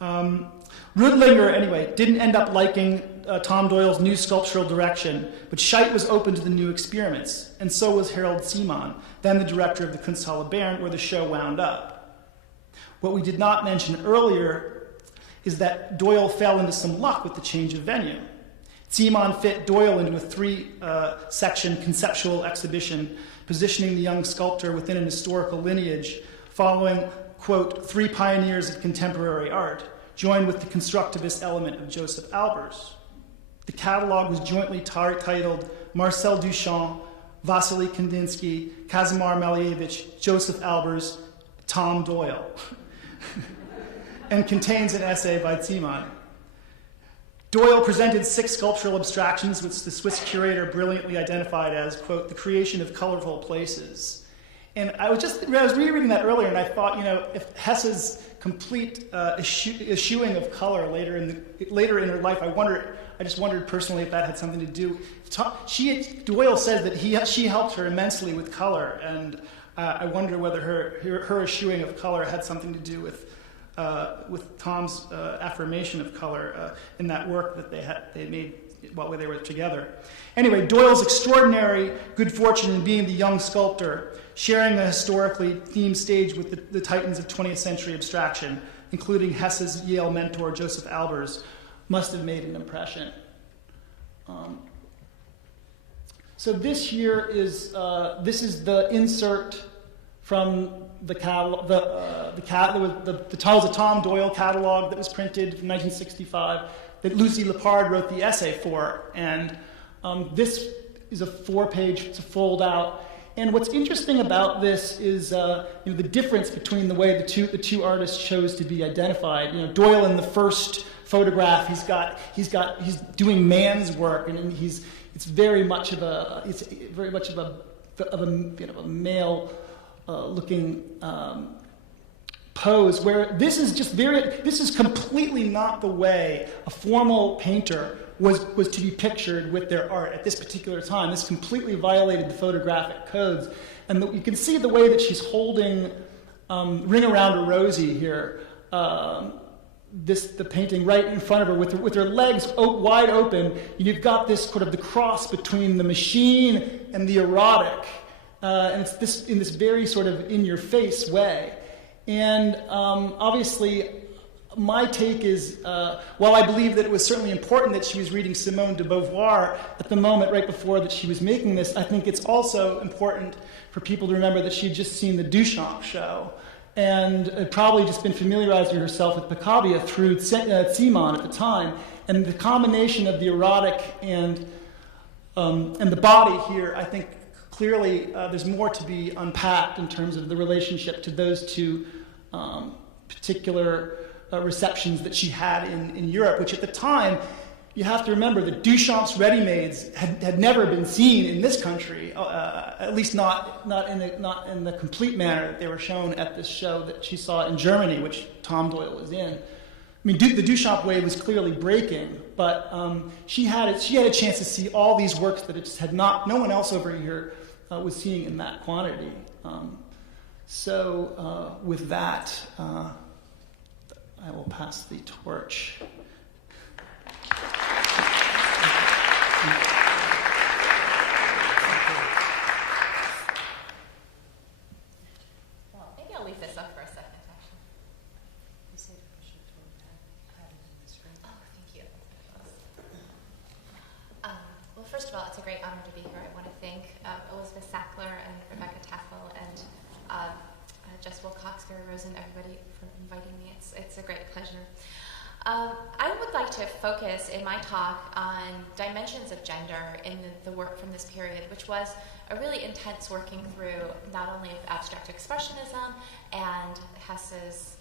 Rudlinger, anyway, didn't end up liking Tom Doyle's new sculptural direction, but Scheidt was open to the new experiments, and so was Harold Seaman, then the director of the Kunsthalle Bern, where the show wound up. What we did not mention earlier is that Doyle fell into some luck with the change of venue. Seaman fit Doyle into a 3-section conceptual exhibition, positioning the young sculptor within an historical lineage, following, quote, 3 pioneers of contemporary art, joined with the constructivist element of Joseph Albers. The catalog was jointly titled Marcel Duchamp, Vasily Kandinsky, Kazimir Malevich, Joseph Albers, Tom Doyle, and contains an essay by Seaman. Doyle presented 6 sculptural abstractions, which the Swiss curator brilliantly identified as, quote, the creation of colorful places. And I was rereading that earlier, and I thought, if Hesse's complete eschewing of color later in her life, I just wondered personally if that had something to do. Doyle says that she helped her immensely with color, and I wonder whether her eschewing of color had something to do with Tom's affirmation of color in that work that they made while they were together. Anyway, Doyle's extraordinary good fortune in being the young sculptor, sharing a historically themed stage with the titans of 20th century abstraction, including Hesse's Yale mentor Joseph Albers, must have made an impression. So this here is the insert from the catalog. The Tom Doyle catalog that was printed in 1965 that Lucy Lepard wrote the essay for, and this is a 4-page. It's a fold out. And what's interesting about this is the difference between the way the two artists chose to be identified. Doyle in the first photograph, he's doing man's work, and it's very much of a male looking pose, where this is completely not the way a formal painter was to be pictured with their art at this particular time. This completely violated the photographic codes. And you can see the way that she's holding Ring Around a Rosie here, the painting right in front of her with her legs wide open. You've got this sort of the cross between the machine and the erotic. And it's in this very sort of in-your-face way. And obviously, my take is, while I believe that it was certainly important that she was reading Simone de Beauvoir at the moment right before that she was making this, I think it's also important for people to remember that she had just seen the Duchamp show and had probably just been familiarizing herself with Picabia through Simon at the time. And the combination of the erotic and the body here, I think clearly there's more to be unpacked in terms of the relationship to those two particular receptions that she had in Europe, which at the time, you have to remember that Duchamp's ready-mades had never been seen in this country, at least not in the complete manner that they were shown at this show that she saw in Germany, which Tom Doyle was in. I mean, the Duchamp wave was clearly breaking, but she had a chance to see all these works that it just had no one else over here was seeing in that quantity. So with that, I will pass the torch. Well, maybe I'll leave this up for a second, actually. Oh, thank you. Well, first of all, it's a great honor to be here. I want to thank Elizabeth Sackler and Rebecca Taffel and Jess Wilcox, Gary Rosen, everybody for inviting me. It's a great pleasure. I would like to focus in my talk on dimensions of gender in the work from this period, which was a really intense working through not only of abstract expressionism and Hesse's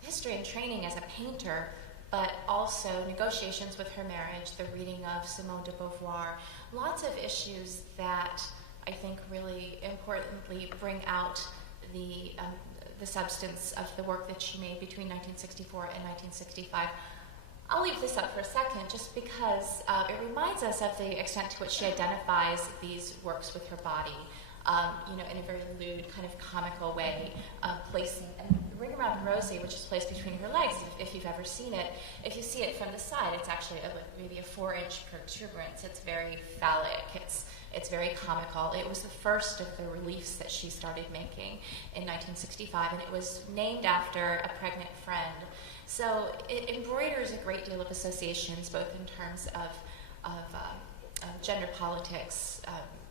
history and training as a painter, but also negotiations with her marriage, the reading of Simone de Beauvoir, lots of issues that I think really importantly bring out the substance of the work that she made between 1964 and 1965. I'll leave this up for a second just because it reminds us of the extent to which she identifies these works with her body, in a very lewd, kind of comical way, placing, and Ring Around Rosie, which is placed between her legs, if you've ever seen it, if you see it from the side, it's actually maybe a 4-inch protuberance. It's very phallic. It's very comical. It was the first of the reliefs that she started making in 1965, and it was named after a pregnant friend. So it embroiders a great deal of associations, both in terms of gender politics,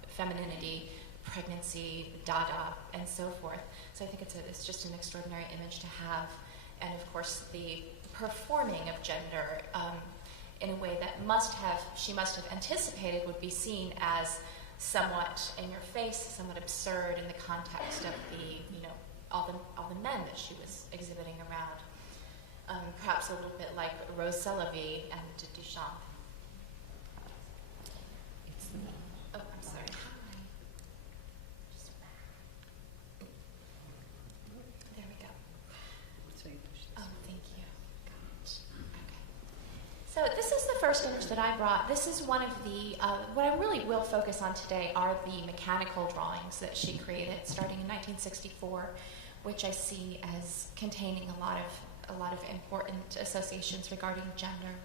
femininity, pregnancy, Dada, and so forth. So I think it's just an extraordinary image to have. And of course, the performing of gender in a way that she must have anticipated would be seen as somewhat in your face, somewhat absurd in the context of all the men that she was exhibiting around. Perhaps a little bit like Rose Celavy and Duchamp. Oh, I'm sorry. There we go. Oh, thank you. Okay. So this is the first image that I brought. This is one of the, what I really will focus on today are the mechanical drawings that she created starting in 1964, which I see as containing a lot of important associations regarding gender.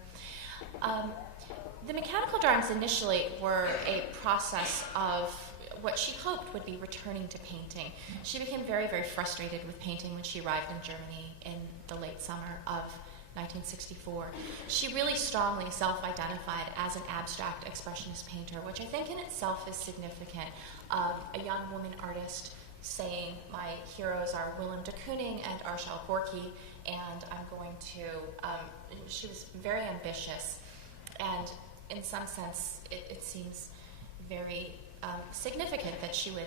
The mechanical drawings initially were a process of what she hoped would be returning to painting. She became very, very frustrated with painting when she arrived in Germany in the late summer of 1964. She really strongly self-identified as an abstract expressionist painter, which I think in itself is significant. A young woman artist saying, my heroes are Willem de Kooning and Arshile Gorky, and I'm going to, she was very ambitious, and in some sense, it seems very significant that she would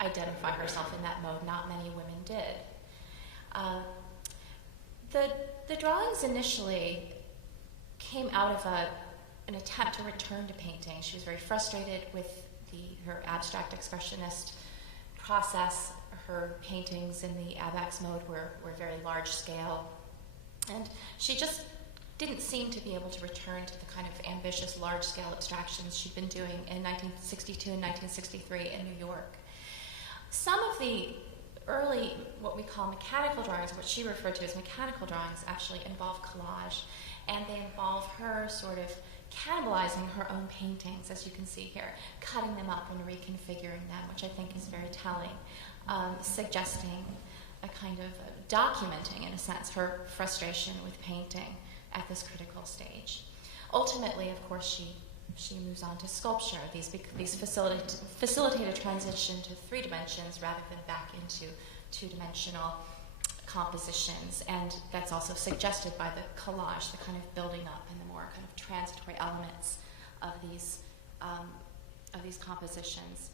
identify herself in that mode. Not many women did. The drawings initially came out of an attempt to return to painting. She was very frustrated with her abstract expressionist process. Her paintings in the ABAX mode were very large scale. And she just didn't seem to be able to return to the kind of ambitious large scale abstractions she'd been doing in 1962 and 1963 in New York. Some of the early, what we call mechanical drawings, what she referred to as mechanical drawings, actually involve collage, and they involve her sort of cannibalizing her own paintings, as you can see here, cutting them up and reconfiguring them, which I think is very telling, suggesting a kind of documenting, in a sense, her frustration with painting at this critical stage. Ultimately, of course, she moves on to sculpture. These facilitate a transition to 3 dimensions rather than back into 2-dimensional compositions, and that's also suggested by the collage, the kind of building up and the more kind of transitory elements of these compositions.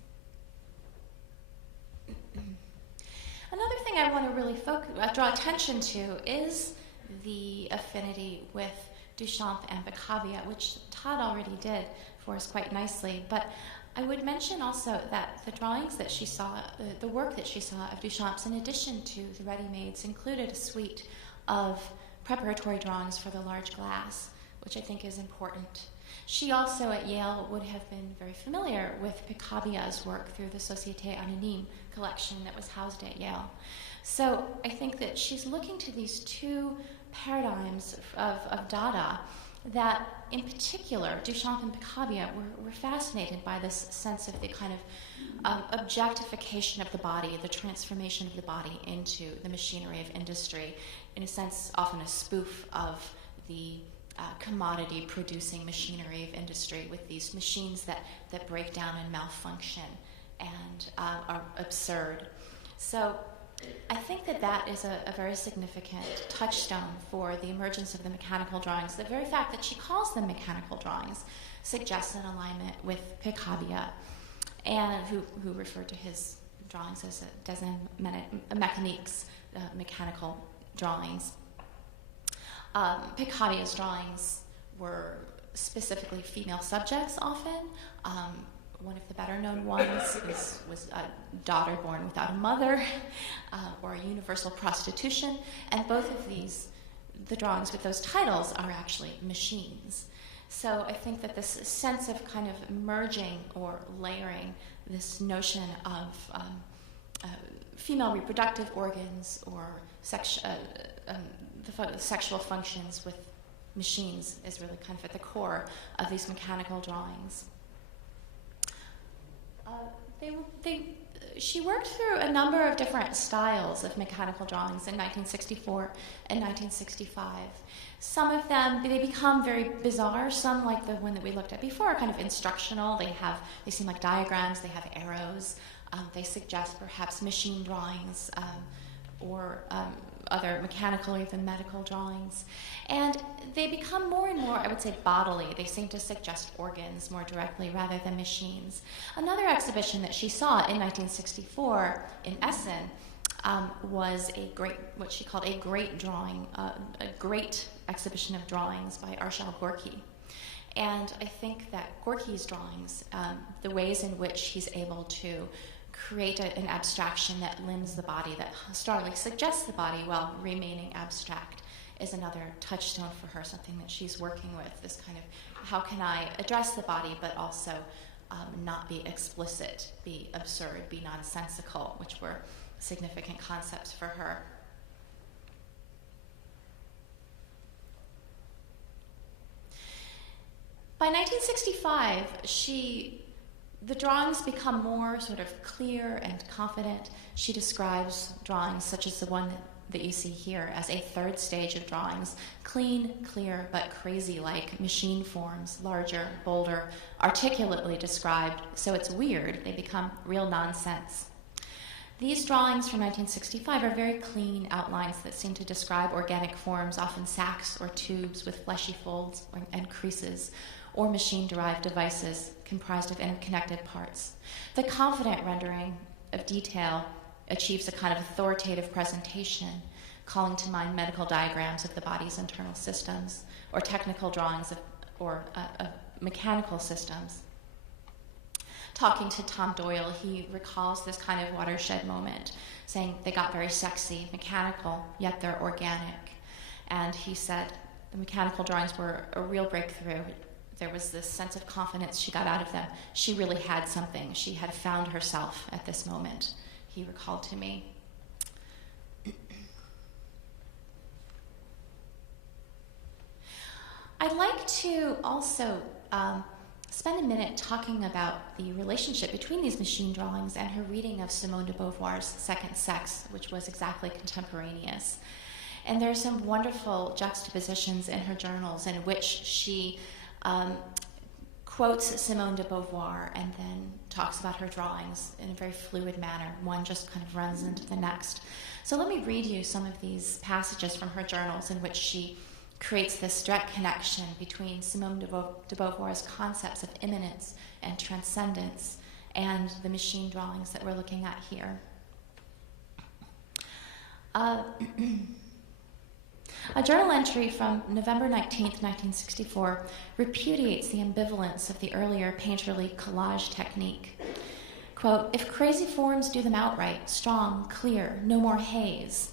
Another thing I want to really draw attention to is the affinity with Duchamp and Picabia, which Todd already did for us quite nicely. But I would mention also that the drawings that she saw, the work that she saw of Duchamp's, in addition to the ready-mades, included a suite of preparatory drawings for the large glass, which I think is important. She also at Yale would have been very familiar with Picabia's work through the Société Anonyme collection that was housed at Yale. So I think that she's looking to these 2 paradigms of Dada that, in particular, Duchamp and Picabia were fascinated by this sense of the kind of objectification of the body, the transformation of the body into the machinery of industry, in a sense often a spoof of the commodity-producing machinery of industry, with these machines that break down and malfunction and are absurd. So I think that is a very significant touchstone for the emergence of the mechanical drawings. The very fact that she calls them mechanical drawings suggests an alignment with Picabia, and who referred to his drawings as dessin mécaniques, mechanical drawings. Picabia's drawings were specifically female subjects often. One of the better known ones was a daughter born without a mother, or a universal prostitution, and both of these, the drawings with those titles, are actually machines. So I think that this sense of kind of merging or layering this notion of female reproductive organs or the sexual functions with machines is really kind of at the core of these mechanical drawings. She worked through a number of different styles of mechanical drawings in 1964 and 1965. Some of them, they become very bizarre. Some, like the one that we looked at before, are kind of instructional. They seem like diagrams. They have arrows. They suggest perhaps machine drawings or other mechanical or even medical drawings. And they become more and more, I would say, bodily. They seem to suggest organs more directly rather than machines. Another exhibition that she saw in 1964 in Essen was what she called a great drawing, a great exhibition of drawings by Arshile Gorky. And I think that Gorky's drawings, the ways in which he's able to create an abstraction that limns the body, that strongly suggests the body while remaining abstract, is another touchstone for her, something that she's working with, this kind of, how can I address the body but also not be explicit, be absurd, be nonsensical, which were significant concepts for her. By 1965, the drawings become more sort of clear and confident. She describes drawings such as the one that you see here as a 3rd stage of drawings: clean, clear, but crazy-like machine forms, larger, bolder, articulately described, so it's weird. They become real nonsense. These drawings from 1965 are very clean outlines that seem to describe organic forms, often sacs or tubes with fleshy folds and creases, or machine-derived devices comprised of interconnected parts. The confident rendering of detail achieves a kind of authoritative presentation, calling to mind medical diagrams of the body's internal systems or technical drawings of mechanical systems. Talking to Tom Doyle, he recalls this kind of watershed moment, saying they got very sexy, mechanical, yet they're organic. And he said the mechanical drawings were a real breakthrough. There was this sense of confidence she got out of them. She really had something. She had found herself at this moment, he recalled to me. I'd like to also spend a minute talking about the relationship between these machine drawings and her reading of Simone de Beauvoir's Second Sex, which was exactly contemporaneous. And there are some wonderful juxtapositions in her journals in which she quotes Simone de Beauvoir and then talks about her drawings in a very fluid manner. One just kind of runs into the next. So let me read you some of these passages from her journals in which she creates this direct connection between Simone de Beauvoir's concepts of immanence and transcendence and the machine drawings that we're looking at here. A journal entry from November 19th, 1964 repudiates the ambivalence of the earlier painterly collage technique. Quote, "If crazy forms do them outright, strong, clear, no more haze."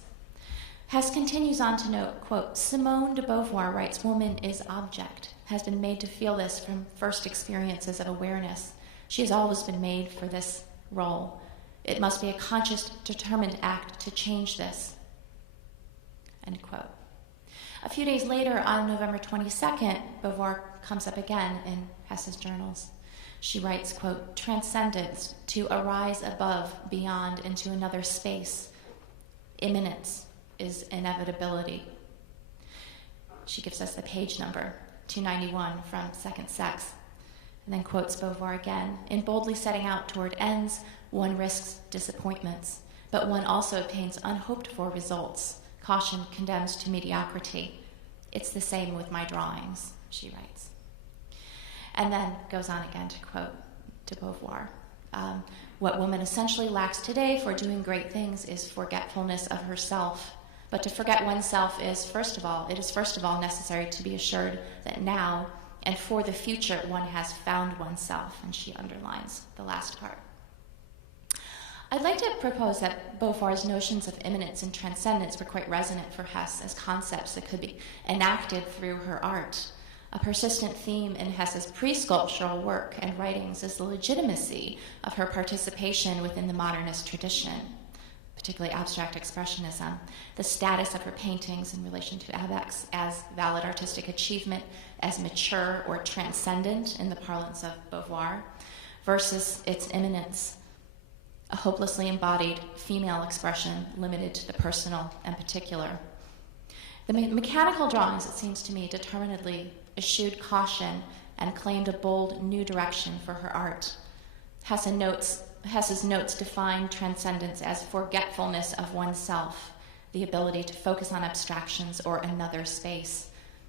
Hesse continues on to note, quote, "Simone de Beauvoir writes, woman is object, has been made to feel this from first experiences of awareness. She has always been made for this role. It must be a conscious, determined act to change this." End quote. A few days later, on November 22nd, Beauvoir comes up again in Hesse's journals. She writes, quote, "Transcendence, to arise above, beyond, into another space. Immanence is inevitability." She gives us the page number, 291 from Second Sex, and then quotes Beauvoir again. "In boldly setting out toward ends, one risks disappointments, but one also obtains unhoped-for results. Caution condemns to mediocrity. It's the same with my drawings," she writes. And then goes on again to quote de Beauvoir. "What woman essentially lacks today for doing great things is forgetfulness of herself. But to forget oneself is first of all necessary to be assured that now and for the future one has found oneself," and she underlines the last part. I'd like to propose that Beauvoir's notions of immanence and transcendence were quite resonant for Hesse as concepts that could be enacted through her art. A persistent theme in Hesse's pre-sculptural work and writings is the legitimacy of her participation within the modernist tradition, particularly abstract expressionism, the status of her paintings in relation to abex as valid artistic achievement, as mature or transcendent in the parlance of Beauvoir, versus its immanence, a hopelessly embodied female expression limited to the personal and particular. The mechanical drawings, it seems to me, determinedly eschewed caution and claimed a bold new direction for her art. Hesse's notes define transcendence as forgetfulness of oneself, the ability to focus on abstractions or another space,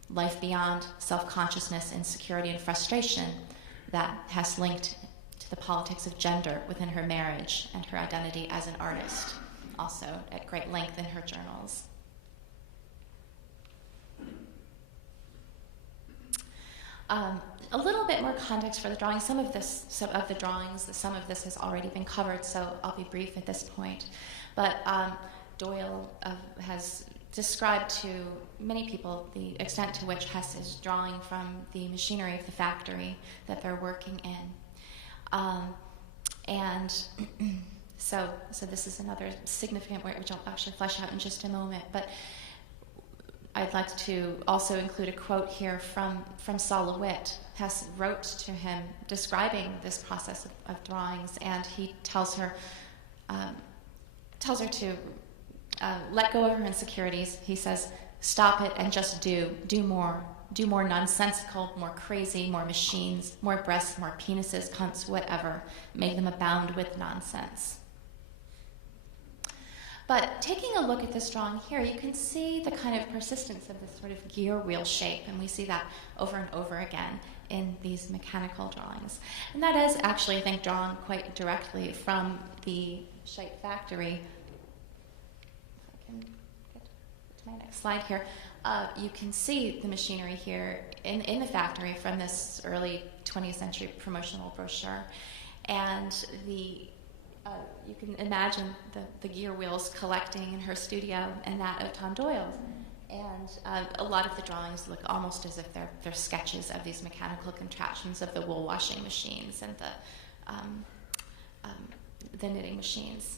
life beyond self-consciousness, insecurity, and frustration that Hesse linked to the politics of gender within her marriage and her identity as an artist, also at great length in her journals. A little bit more context for the drawing. Some of this has already been covered, so I'll be brief at this point. But Doyle has described to many people the extent to which Hesse is drawing from the machinery of the factory that they're working in. So this is another significant work, which I'll actually flesh out in just a moment. But I'd like to also include a quote here from Saul LeWitt. Hesse wrote to him describing this process of drawings, and he tells her to let go of her insecurities. He says, "Stop it and just do more nonsensical, more crazy, more machines, more breasts, more penises, cunts, whatever. Make them abound with nonsense." But taking a look at this drawing here, you can see the kind of persistence of this sort of gear wheel shape, and we see that over and over again in these mechanical drawings. And that is actually, I think, drawn quite directly from the Scheidt factory. If I can get to my next slide here. You can see the machinery here in the factory from this early 20th century promotional brochure. And you can imagine the gear wheels collecting in her studio and that of Tom Doyle's. And a lot of the drawings look almost as if they're sketches of these mechanical contraptions of the wool washing machines and the knitting machines.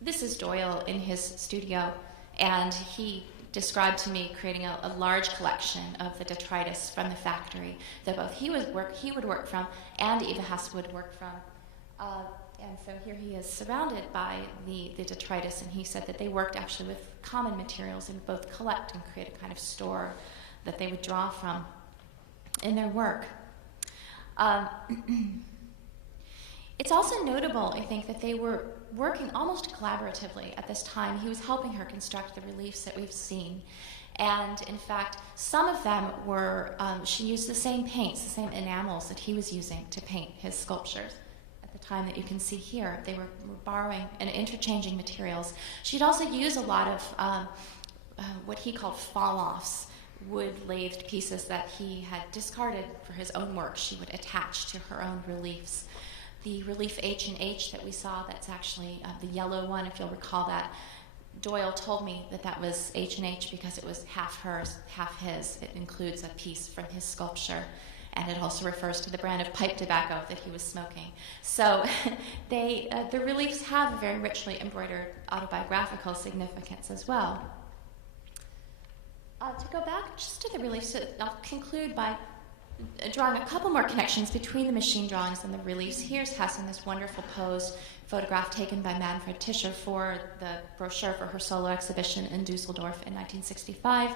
This is Doyle in his studio, and he described to me creating a large collection of the detritus from the factory that both he would work from and Eva Hesse would work from. And so here he is surrounded by the detritus, and he said that they worked actually with common materials and both collect and create a kind of store that they would draw from in their work. It's also notable, I think, that they were working almost collaboratively at this time. He was helping her construct the reliefs that we've seen. And in fact, some of them were, she used the same paints, the same enamels that he was using to paint his sculptures. Time that you can see here, they were borrowing and interchanging materials. She'd also used a lot of what he called fall-offs, wood lathed pieces that he had discarded for his own work. She would attach to her own reliefs. The relief H&H that we saw, that's actually the yellow one, if you'll recall that. Doyle told me that was H&H because it was half hers, half his. It includes a piece from his sculpture. And it also refers to the brand of pipe tobacco that he was smoking. So the reliefs have a very richly embroidered autobiographical significance as well. To go back just to the reliefs, I'll conclude by drawing a couple more connections between the machine drawings and the reliefs. Here's Hesse in this wonderful pose photograph taken by Manfred Tischer for the brochure for her solo exhibition in Dusseldorf in 1965,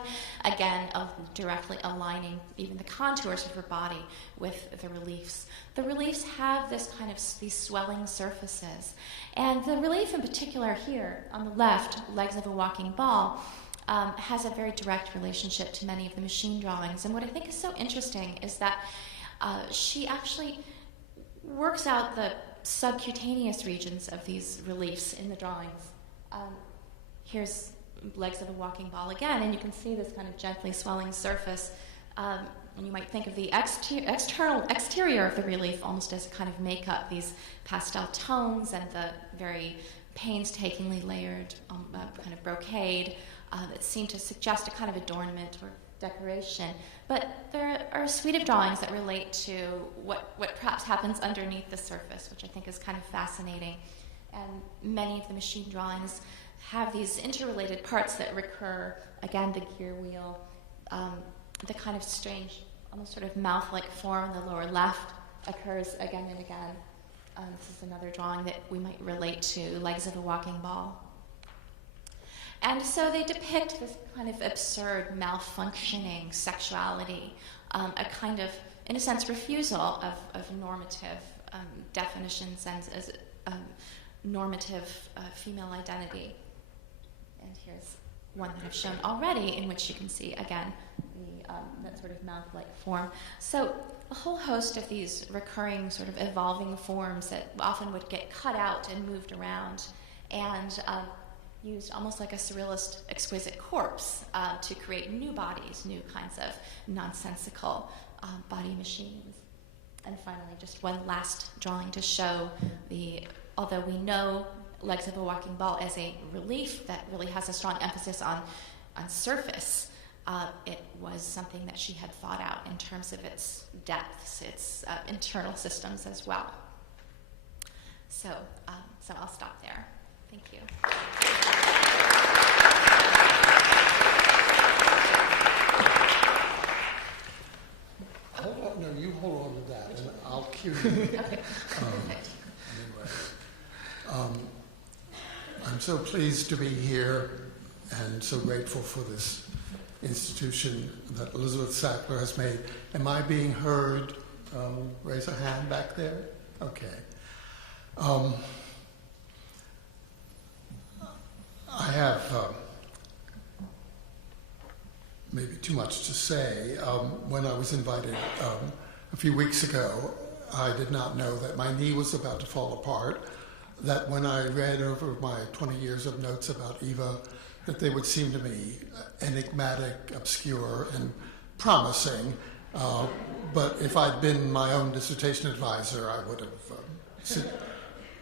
again directly aligning even the contours of her body with the reliefs. The reliefs have this kind of these swelling surfaces, and the relief in particular here on the left, Legs of a Walking Ball, has a very direct relationship to many of the machine drawings. And what I think is so interesting is that she actually works out the subcutaneous regions of these reliefs in the drawings. Here's Legs of a Walking Ball again, and you can see this kind of gently swelling surface. And you might think of the exterior of the relief almost as a kind of makeup, these pastel tones and the very painstakingly layered kind of brocade that seem to suggest a kind of adornment or decoration. But there are a suite of drawings that relate to what perhaps happens underneath the surface, which I think is kind of fascinating. And many of the machine drawings have these interrelated parts that recur. Again, the gear wheel, the kind of strange, almost sort of mouth-like form in the lower left occurs again and again. This is another drawing that we might relate to, Legs of a Walking Ball. And so they depict this kind of absurd, malfunctioning sexuality, a kind of, in a sense, refusal of normative definitions and as normative female identity. And here's one that I've shown already, in which you can see, again, that sort of mouth-like form. So a whole host of these recurring sort of evolving forms that often would get cut out and moved around, and used almost like a surrealist exquisite corpse to create new bodies, new kinds of nonsensical body machines. And finally, just one last drawing to show although we know Legs of a Walking Ball as a relief that really has a strong emphasis on surface, it was something that she had thought out in terms of its depths, its internal systems as well. So I'll stop there. Thank you. Hold on, no, you hold on to that, and I'll cue you. Okay. Anyway, I'm so pleased to be here and so grateful for this institution that Elizabeth Sackler has made. Am I being heard? Raise a hand back there. Okay. I have maybe too much to say. When I was invited a few weeks ago, I did not know that my knee was about to fall apart, that when I read over my 20 years of notes about Eva, that they would seem to me enigmatic, obscure, and promising. But if I'd been my own dissertation advisor, I would have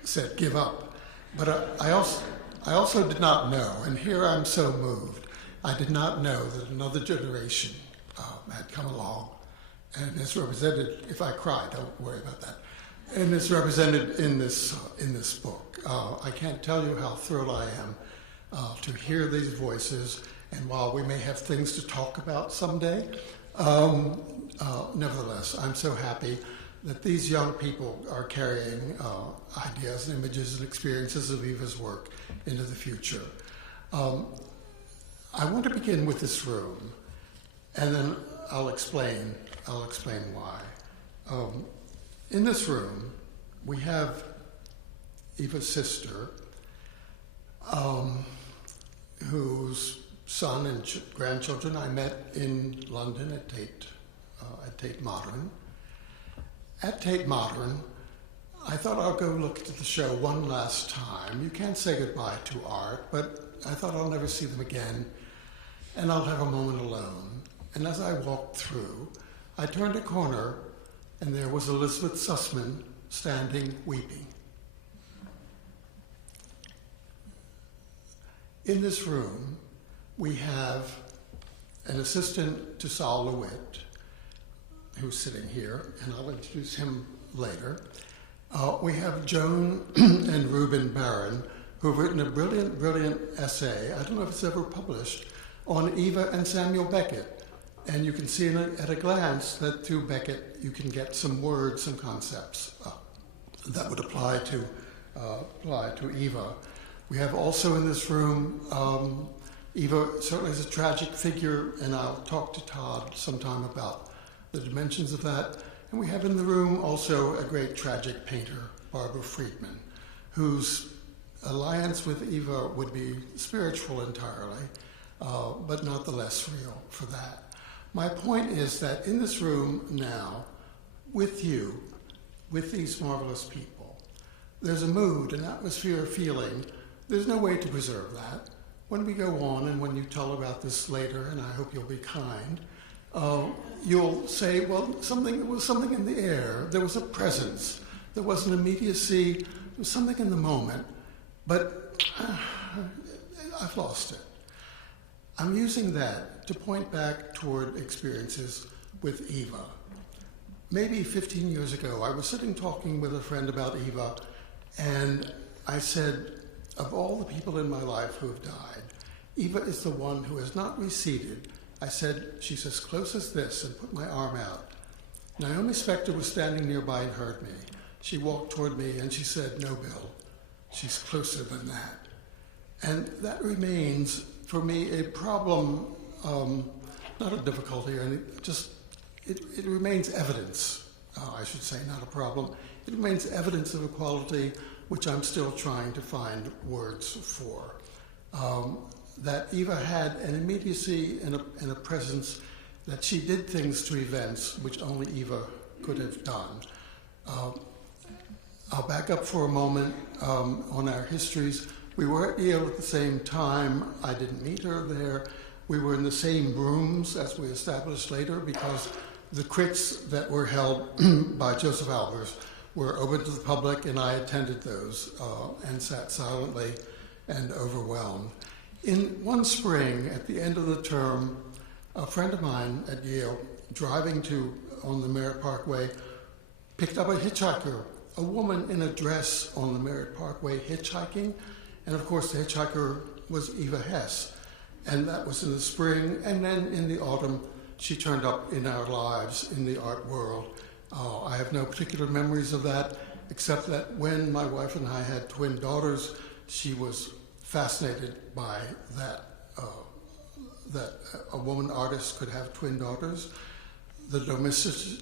said give up. But I also did not know, and here I'm so moved, I did not know that another generation had come along and is represented. If I cry, don't worry about that. And it's represented in this book. I can't tell you how thrilled I am to hear these voices. And while we may have things to talk about someday, nevertheless, I'm so happy that these young people are carrying ideas and images and experiences of Eva's work into the future. I want to begin with this room, and then I'll explain why. In this room, we have Eva's sister, whose son and grandchildren I met in London at Tate Modern. At Tate Modern, I thought I'll go look at the show one last time. You can't say goodbye to art, but I thought I'll never see them again, and I'll have a moment alone. And as I walked through, I turned a corner, and there was Elizabeth Sussman standing weeping. In this room, we have an assistant to Saul LeWitt, who's sitting here, and I'll introduce him later. We have Joan and Reuben Barron, who've written a brilliant essay, I don't know if it's ever published, on Eva and Samuel Beckett. And you can see at a glance that through Beckett you can get some words, some concepts that would apply to Eva. We have also in this room, Eva certainly is a tragic figure, and I'll talk to Todd sometime about the dimensions of that. And we have in the room also a great tragic painter, Barbara Friedman, whose alliance with Eva would be spiritual entirely, but not the less real for that. My point is that in this room now, with you, with these marvelous people, there's a mood, an atmosphere, a feeling. There's no way to preserve that. When we go on and when you tell about this later, and I hope you'll be kind, you'll say, well, there was something in the air. There was a presence. There was an immediacy. There was something in the moment, but I've lost it. I'm using that to point back toward experiences with Eva. Maybe 15 years ago, I was sitting talking with a friend about Eva, and I said, of all the people in my life who have died, Eva is the one who has not receded. I said, she's as close as this, and put my arm out. Naomi Spector was standing nearby and heard me. She walked toward me and she said, no, Bill, she's closer than that. And that remains, for me, a problem, not a difficulty, it remains evidence, I should say, not a problem. It remains evidence of equality, which I'm still trying to find words for. That Eva had an immediacy and a presence, that she did things to events which only Eva could have done. I'll back up for a moment on our histories. We were at Yale at the same time. I didn't meet her there. We were in the same rooms, as we established later, because the crits that were held by Joseph Albers were open to the public, and I attended those and sat silently and overwhelmed. In one spring, at the end of the term, a friend of mine at Yale, driving on the Merritt Parkway, picked up a hitchhiker, a woman in a dress on the Merritt Parkway hitchhiking, and of course the hitchhiker was Eva Hesse. And that was in the spring, and then in the autumn, she turned up in our lives in the art world. I have no particular memories of that, except that when my wife and I had twin daughters, she was fascinated by that a woman artist could have twin daughters. The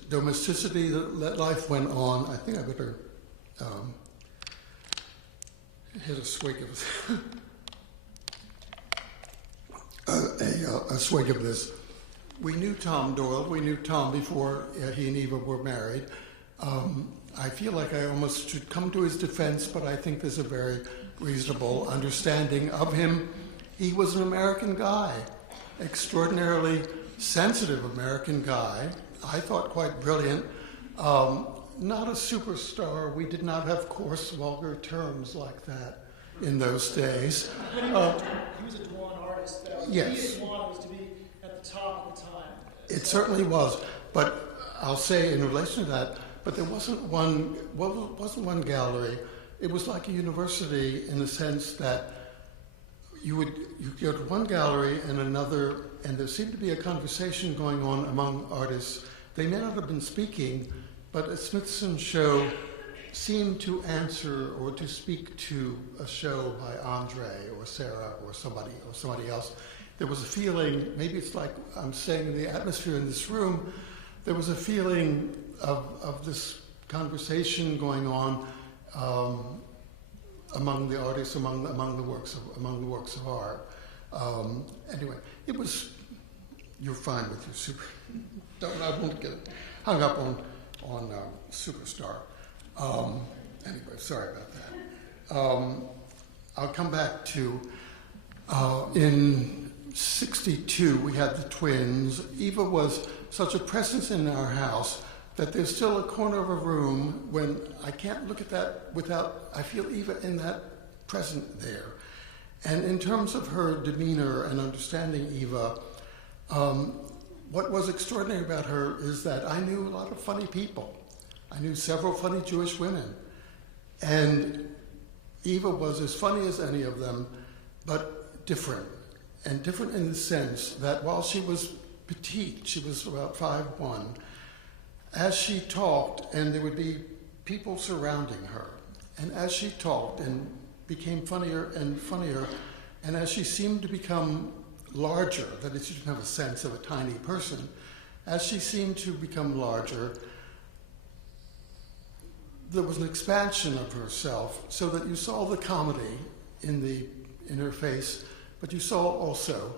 domesticity that life went on. I think I better hit a swig of a swig of this. We knew Tom Doyle. We knew Tom before he and Eva were married. I feel like I almost should come to his defense, but I think there's a very reasonable understanding of him. He was an American guy, extraordinarily sensitive American guy. I thought quite brilliant. Not a superstar. We did not have coarse, vulgar terms like that in those days. He was a Dwan artist, though. Yes. Dwan was to be at the top at the time. It certainly was. But I'll say in relation to that, but there wasn't one gallery. It was like a university in the sense that you go to one gallery and another, and there seemed to be a conversation going on among artists. They may not have been speaking, but a Smithson show seemed to answer or to speak to a show by Andre or Sarah or somebody else. There was a feeling, maybe it's like I'm saying the atmosphere in this room, there was a feeling of this conversation going on among the artists, among the works of art. Anyway, it was. You're fine with your super. I won't get hung up on superstar. Anyway, sorry about that. I'll come back to in '62 we had the twins. Eva was such a presence in our house that there's still a corner of a room when I can't look at that without, I feel Eva in that present there. And in terms of her demeanor and understanding Eva, what was extraordinary about her is that I knew a lot of funny people. I knew several funny Jewish women. And Eva was as funny as any of them, but different. And different in the sense that while she was petite, she was about 5'1", as she talked, and there would be people surrounding her, and as she talked and became funnier and funnier, and as she seemed to become larger, that is, you didn't have a sense of a tiny person, as she seemed to become larger, there was an expansion of herself, so that you saw the comedy in her face, but you saw also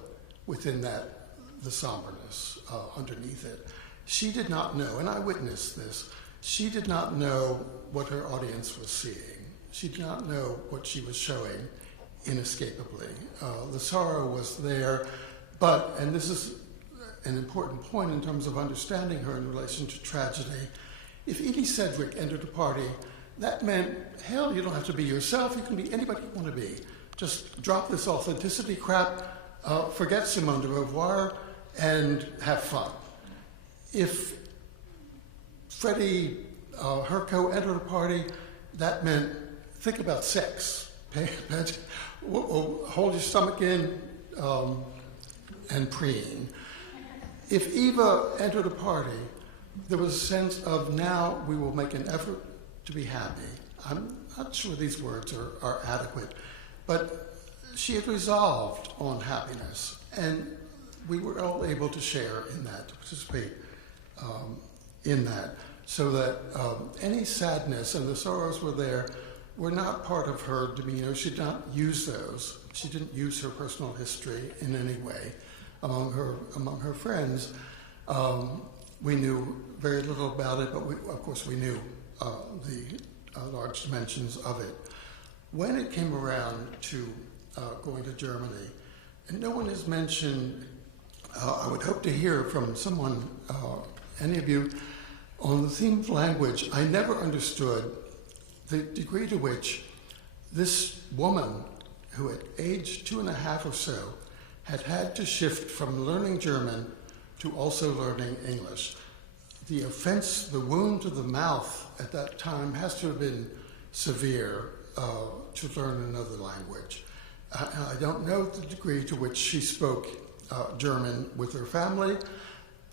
within that the somberness underneath it. She did not know, and I witnessed this, she did not know what her audience was seeing. She did not know what she was showing inescapably. The sorrow was there, but, and this is an important point in terms of understanding her in relation to tragedy, if Edie Sedgwick entered a party, that meant, hell, you don't have to be yourself, you can be anybody you want to be. Just drop this authenticity crap, forget Simone de Beauvoir, and have fun. If Freddie Herco entered a party, that meant think about sex. Hold your stomach in and preen. If Eva entered a party, there was a sense of now we will make an effort to be happy. I'm not sure these words are adequate, but she had resolved on happiness, and we were all able to share in that, to participate in that, so that any sadness, and the sorrows were there, were not part of her demeanor. She did not use those. She didn't use her personal history in any way among her friends. We knew very little about it, but of course we knew the large dimensions of it. When it came around to going to Germany, and no one has mentioned, I would hope to hear from someone, any of you, on the theme of language. I never understood the degree to which this woman, who at age 2.5 or so, had to shift from learning German to also learning English. The offense, the wound to the mouth at that time has to have been severe to learn another language. I don't know the degree to which she spoke German with her family.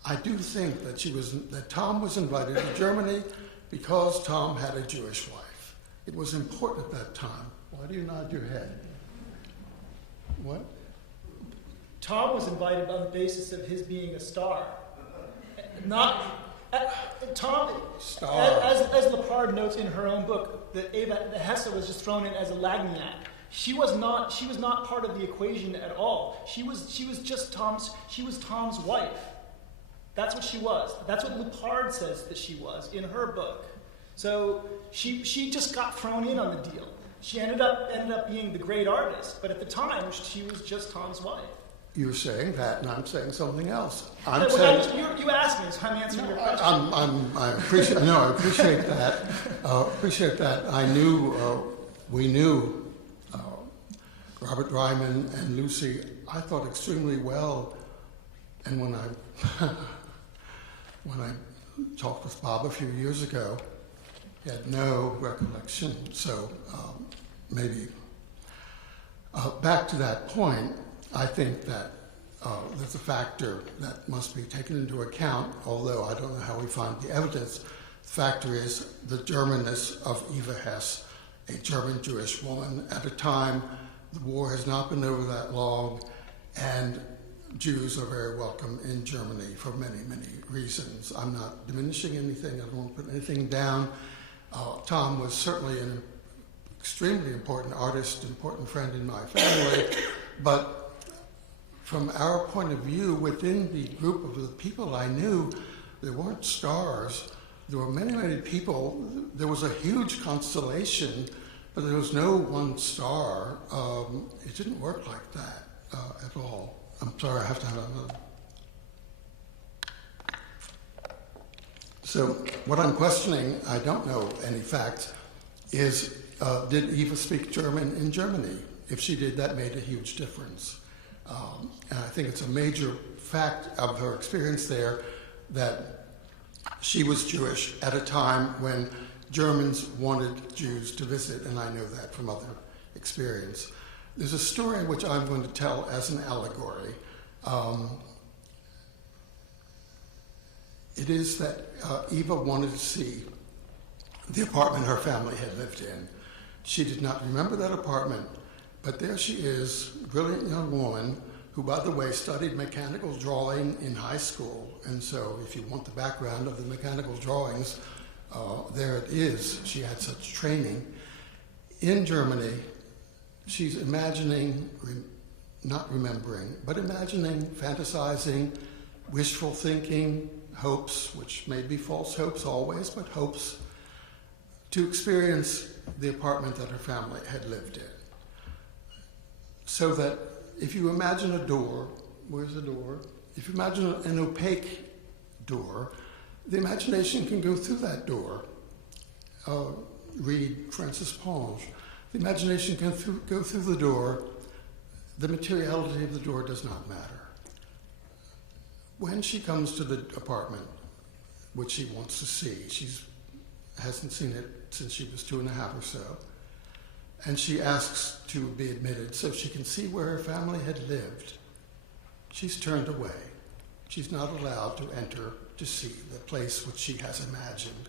I do think that Tom was invited to Germany because Tom had a Jewish wife. It was important at that time. Why do you nod your head? What? Tom was invited on the basis of his being a star. Not Tom. Star. As Lepard notes in her own book, that Eva Hesse was just thrown in as a lagniappe. She was not part of the equation at all. She was just Tom's wife. That's what she was. That's what Lupard says that she was in her book. So she just got thrown in on the deal. She ended up being the great artist, but at the time she was just Tom's wife. You're saying that, and I'm saying something else. You asked me, so I'm answering your question. I appreciate that. Appreciate that. We knew Robert Ryman and Lucy, I thought, extremely well. And when I talked with Bob a few years ago, he had no recollection. So maybe back to that point, I think that there's a factor that must be taken into account, although I don't know how we find the evidence. The factor is the Germanness of Eva Hesse, a German Jewish woman at a time the war has not been over that long, and Jews are very welcome in Germany for many, many reasons. I'm not diminishing anything. I don't want to put anything down. Tom was certainly an extremely important artist, important friend in my family, but from our point of view, within the group of the people I knew, there weren't stars. There were many, many people. There was a huge constellation, but there was no one star. It didn't work like that at all. I'm sorry, I have to have another. So what I'm questioning, I don't know any facts, is did Eva speak German in Germany? If she did, that made a huge difference. And I think it's a major fact of her experience there that she was Jewish at a time when Germans wanted Jews to visit, and I know that from other experience. There's a story which I'm going to tell as an allegory. It is that Eva wanted to see the apartment her family had lived in. She did not remember that apartment, but there she is, a brilliant young woman who, by the way, studied mechanical drawing in high school. And so if you want the background of the mechanical drawings, there it is. She had such training. In Germany, she's imagining, not remembering, but imagining, fantasizing, wishful thinking, hopes, which may be false hopes always, but hopes, to experience the apartment that her family had lived in. So that if you imagine a door, where's the door? If you imagine an opaque door, the imagination can go through that door. Read Francis Ponge. The imagination can go through the door. The materiality of the door does not matter. When she comes to the apartment, which she wants to see, she hasn't seen it since she was 2.5 or so, and she asks to be admitted so she can see where her family had lived, she's turned away. She's not allowed to enter to see the place which she has imagined.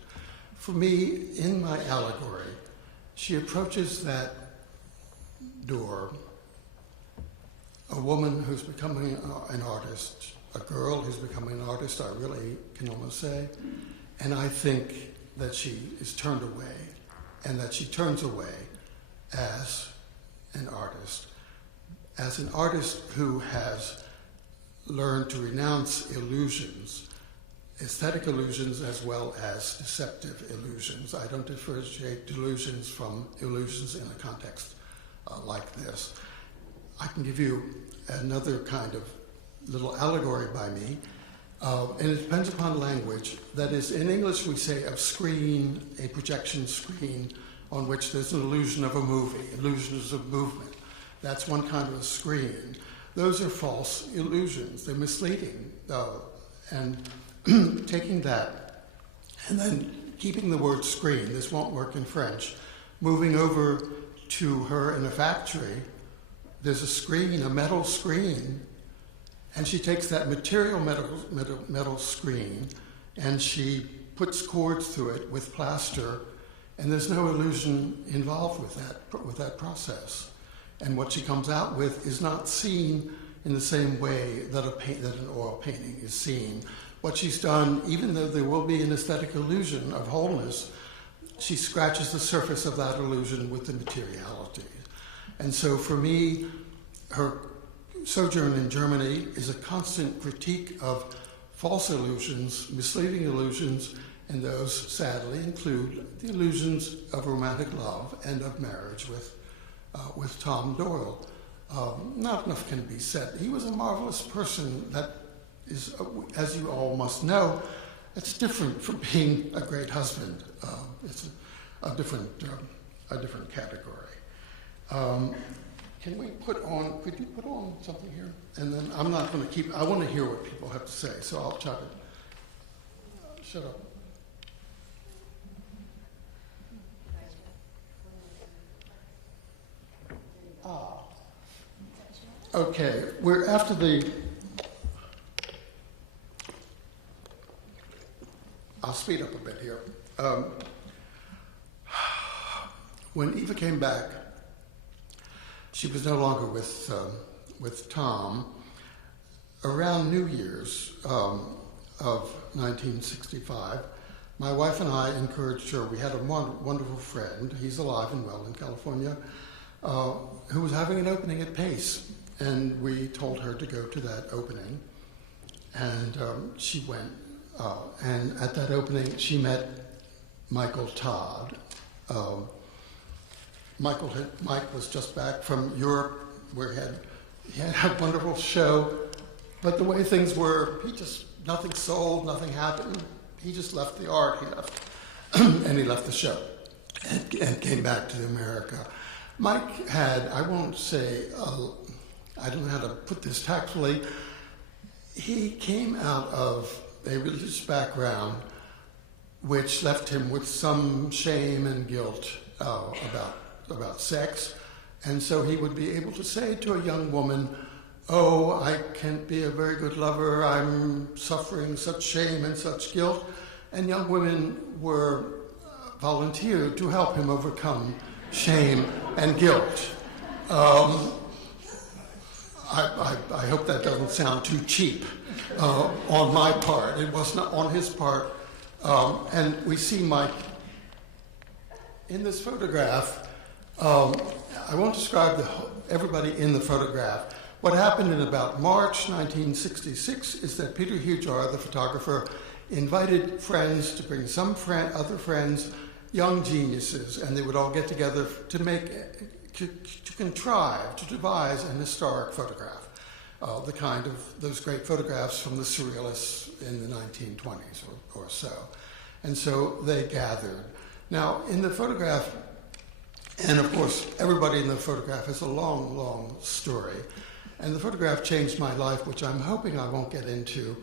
For me, in my allegory, she approaches that door, a woman who's becoming an artist, a girl who's becoming an artist, I really can almost say, and I think that she is turned away, and that she turns away as an artist who has learned to renounce illusions, aesthetic illusions as well as deceptive illusions. I don't differentiate delusions from illusions in a context like this. I can give you another kind of little allegory by me, and it depends upon language. That is, in English we say a screen, a projection screen, on which there's an illusion of a movie, illusions of movement. That's one kind of a screen. Those are false illusions. They're misleading. And taking that and then keeping the word screen, this won't work in French, moving over to her in a factory, there's a screen, a metal screen, and she takes that material metal screen and she puts cords through it with plaster, and there's no illusion involved with that process. And what she comes out with is not seen in the same way that an oil painting is seen. What she's done, even though there will be an aesthetic illusion of wholeness, she scratches the surface of that illusion with the materiality. And so for me, her sojourn in Germany is a constant critique of false illusions, misleading illusions, and those, sadly, include the illusions of romantic love and of marriage with Tom Doyle. Not enough can be said. He was a marvelous person that is, as you all must know, it's different from being a great husband. It's a different category. Could you put on something here? And then I'm not going to keep, I want to hear what people have to say, so I'll try to shut up. Okay, we're after the, I'll speed up a bit here. When Eva came back, she was no longer with Tom. Around New Year's of 1965, my wife and I encouraged her. We had a wonderful friend, he's alive and well in California, who was having an opening at Pace. And we told her to go to that opening. And she went. And at that opening, she met Michael Todd. Mike was just back from Europe, where he had a wonderful show. But the way things were, nothing sold, nothing happened. He just left the art. He left, and he left the show, and came back to America. Mike had, I won't say, I don't know how to put this tactfully. He came out of a religious background which left him with some shame and guilt about sex. And so he would be able to say to a young woman, "Oh, I can't be a very good lover. I'm suffering such shame and such guilt." And young women were volunteered to help him overcome shame and guilt. I hope that doesn't sound too cheap on my part. It was not on his part. And we see Mike in this photograph. I won't describe everybody in the photograph. What happened in about March 1966 is that Peter Hujar, the photographer, invited friends to bring some other friends, young geniuses, and they would all get together to contrive, to devise an historic photograph, the kind of those great photographs from the surrealists in the 1920s or so. And so they gathered. Now, in the photograph, and of course, everybody in the photograph has a long, long story. And the photograph changed my life, which I'm hoping I won't get into.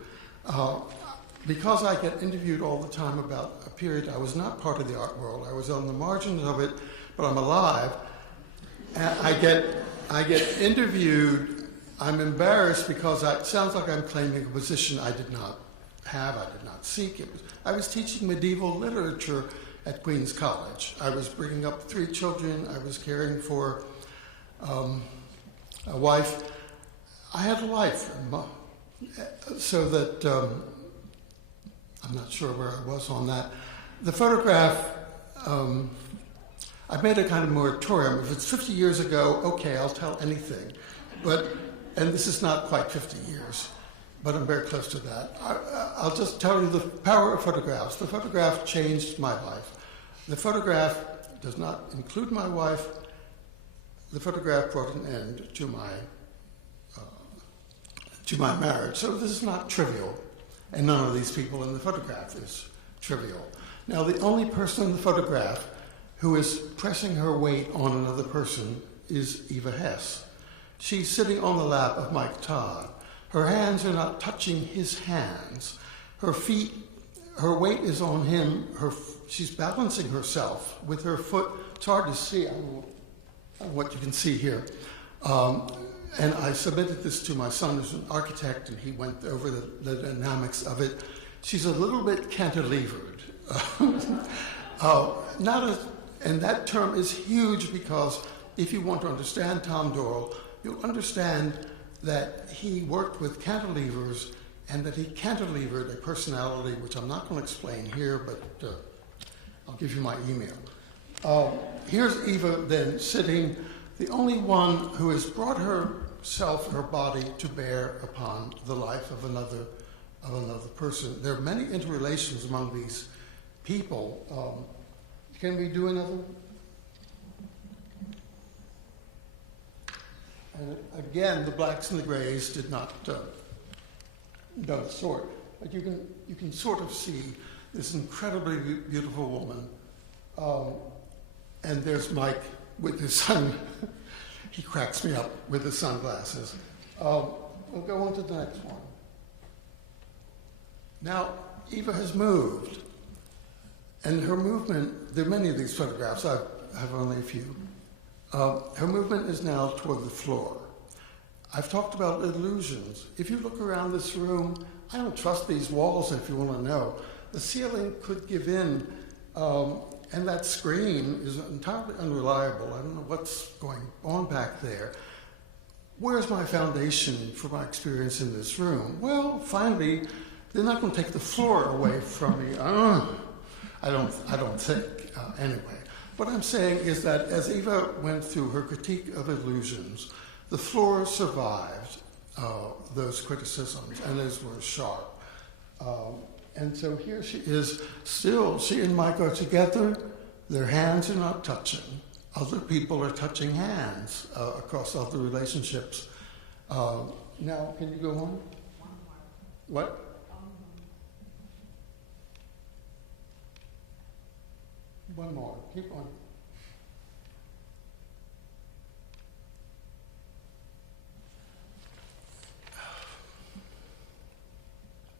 Because I get interviewed all the time about a period I was not part of the art world. I was on the margins of it, but I'm alive. And I get interviewed. I'm embarrassed because it sounds like I'm claiming a position I did not have, I did not seek. I was teaching medieval literature at Queen's College. I was bringing up 3 children. I was caring for a wife. I had a life, so that I'm not sure where I was on that. The photograph, I made a kind of moratorium. If it's 50 years ago, okay, I'll tell anything. And this is not quite 50 years, but I'm very close to that. I'll just tell you the power of photographs. The photograph changed my life. The photograph does not include my wife. The photograph brought an end to my marriage. So this is not trivial, and none of these people in the photograph is trivial. Now, the only person in the photograph who is pressing her weight on another person is Eva Hesse. She's sitting on the lap of Mike Todd. Her hands are not touching his hands. Her feet, her weight is on him. She's balancing herself with her foot. It's hard to see. I don't know what you can see here. And I submitted this to my son, who's an architect, and he went over the dynamics of it. She's a little bit cantilevered. And that term is huge because if you want to understand Tom Doyle, you'll understand that he worked with cantilevers and that he cantilevered a personality, which I'm not going to explain here, but I'll give you my email. Here's Eva then sitting. the only one who has brought herself, her body, to bear upon the life of another person. There are many interrelations among these people. Can we do another? And again, the blacks and the grays did not sort, but you can sort of see this incredibly beautiful woman. And there's Mike with his son. He cracks me up with his sunglasses. We'll go on to the next one. Now, Eva has moved. And her movement, there are many of these photographs, I have only a few. Her movement is now toward the floor. I've talked about illusions. If you look around this room, I don't trust these walls if you want to know. The ceiling could give in, and that screen is entirely unreliable. I don't know what's going on back there. Where's my foundation for my experience in this room? Well, finally, they're not going to take the floor away from me. I don't think, anyway. What I'm saying is that as Eva went through her critique of illusions, the floor survived those criticisms, and those were sharp. And so here she is, still, she and Mike are together, their hands are not touching. Other people are touching hands across other relationships. Now, can you go on? What? One more. Keep on.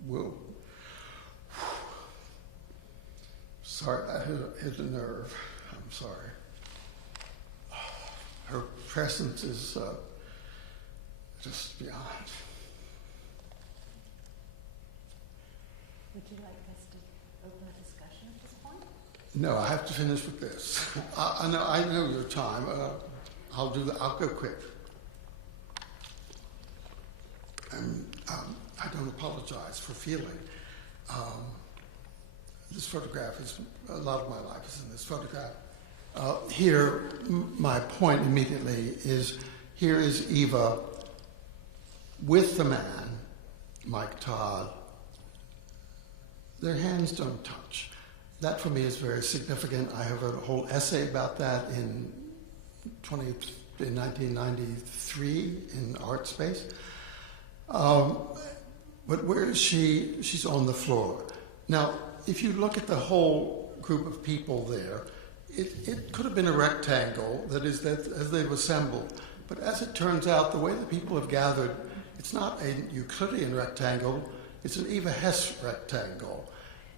Whoa. Sorry, I hit a nerve. I'm sorry. Her presence is just beyond. Would you like us to open a discussion at this point? No, I have to finish with this. I know your time. I'll go quick. And I don't apologize for feeling. This photograph is, a lot of my life is in this photograph. Here, my point immediately is, here is Eva with the man, Mike Todd. Their hands don't touch. That for me is very significant. I have a whole essay about that in 1993 in Art Space. But where is she? She's on the floor. Now, if you look at the whole group of people there, it could have been a rectangle, that is, that as they've assembled. But as it turns out, the way the people have gathered, it's not a Euclidean rectangle, it's an Eva Hesse rectangle.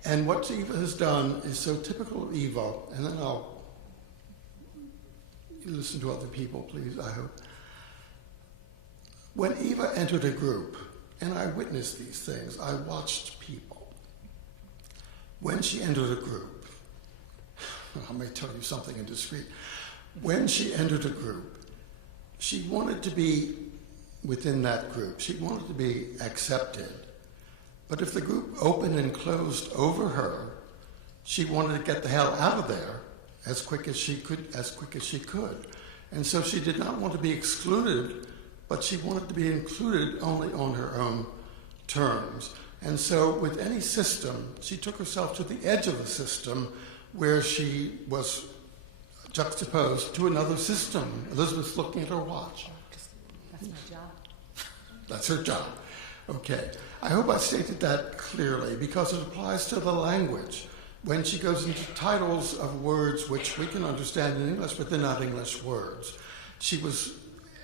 And what Eva has done is so typical of Eva, and then I'll listen to other people, please, I hope. When Eva entered a group, and I witnessed these things, I watched people. When she entered a group, I may tell you something indiscreet. When she entered a group, she wanted to be within that group. She wanted to be accepted. But if the group opened and closed over her, she wanted to get the hell out of there as quick as she could. And so she did not want to be excluded, but she wanted to be included only on her own terms. And so with any system, she took herself to the edge of the system where she was juxtaposed to another system. Elizabeth's looking at her watch. That's my job. That's her job. Okay. I hope I stated that clearly because it applies to the language. When she goes into titles of words which we can understand in English, but they're not English words, she was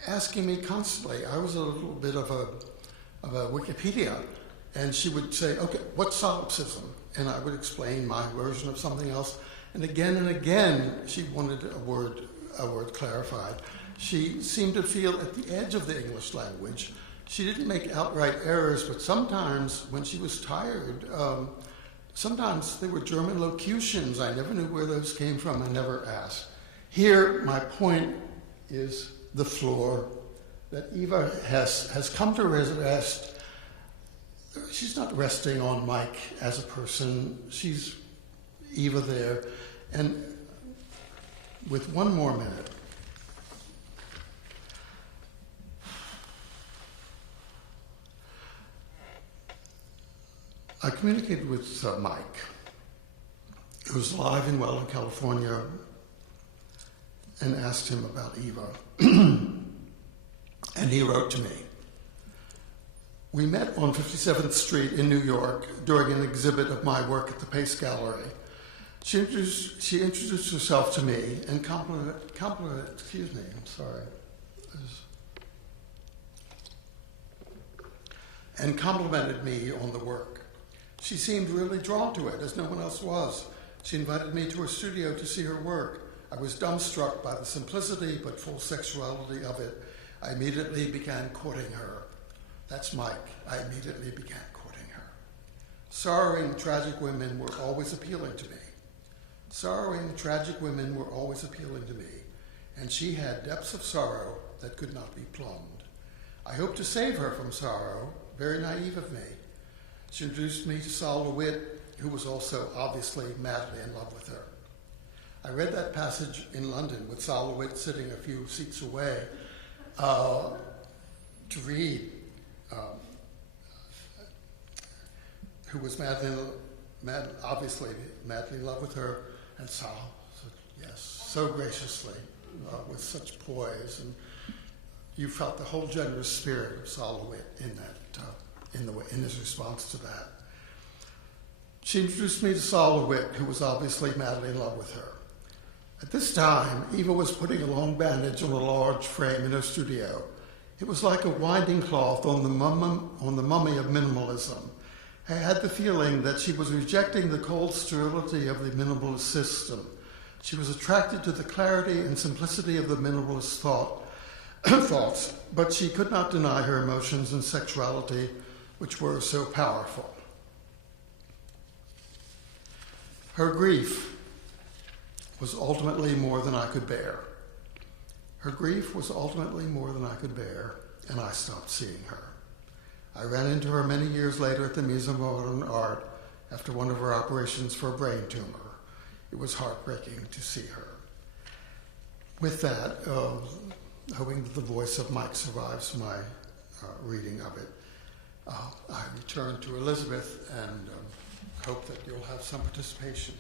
asking me constantly. I was a little bit of a Wikipedia, and she would say, okay, what's solipsism? And I would explain my version of something else. And again, she wanted a word clarified. She seemed to feel at the edge of the English language. She didn't make outright errors, but sometimes when she was tired, sometimes they were German locutions. I never knew where those came from. I never asked. Here, my point is the floor, that Eva Hesse has come to rest. She's not resting on Mike as a person. She's Eva there. And with one more minute, I communicated with Mike, who was alive and well in California, and asked him about Eva. And he wrote to me. We met on 57th Street in New York during an exhibit of my work at the Pace Gallery. She introduced herself to me and complimented me on the work. She seemed really drawn to it, as no one else was. She invited me to her studio to see her work. I was dumbstruck by the simplicity but full sexuality of it. I immediately began courting her. That's Mike. I immediately began courting her. Sorrowing, tragic women were always appealing to me. Sorrowing, tragic women were always appealing to me, and she had depths of sorrow that could not be plumbed. I hoped to save her from sorrow, very naive of me. She introduced me to Sol LeWitt, who was also obviously madly in love with her. I read that passage in London with Sol LeWitt sitting a few seats away to read, who was obviously madly in love with her, and Sol said yes, so graciously, with such poise, and you felt the whole generous spirit of Sol LeWitt in that, in his response to that. She introduced me to Sol LeWitt, who was obviously madly in love with her. At this time, Eva was putting a long bandage on a large frame in her studio. It was like a winding cloth on the mummy of minimalism. I had the feeling that she was rejecting the cold sterility of the minimalist system. She was attracted to the clarity and simplicity of the minimalist thoughts, but she could not deny her emotions and sexuality, which were so powerful. Her grief was ultimately more than I could bear. Her grief was ultimately more than I could bear, and I stopped seeing her. I ran into her many years later at the Museum of Modern Art after one of her operations for a brain tumor. It was heartbreaking to see her. With that, hoping that the voice of Mike survives my reading of it, I return to Elizabeth and hope that you'll have some participation.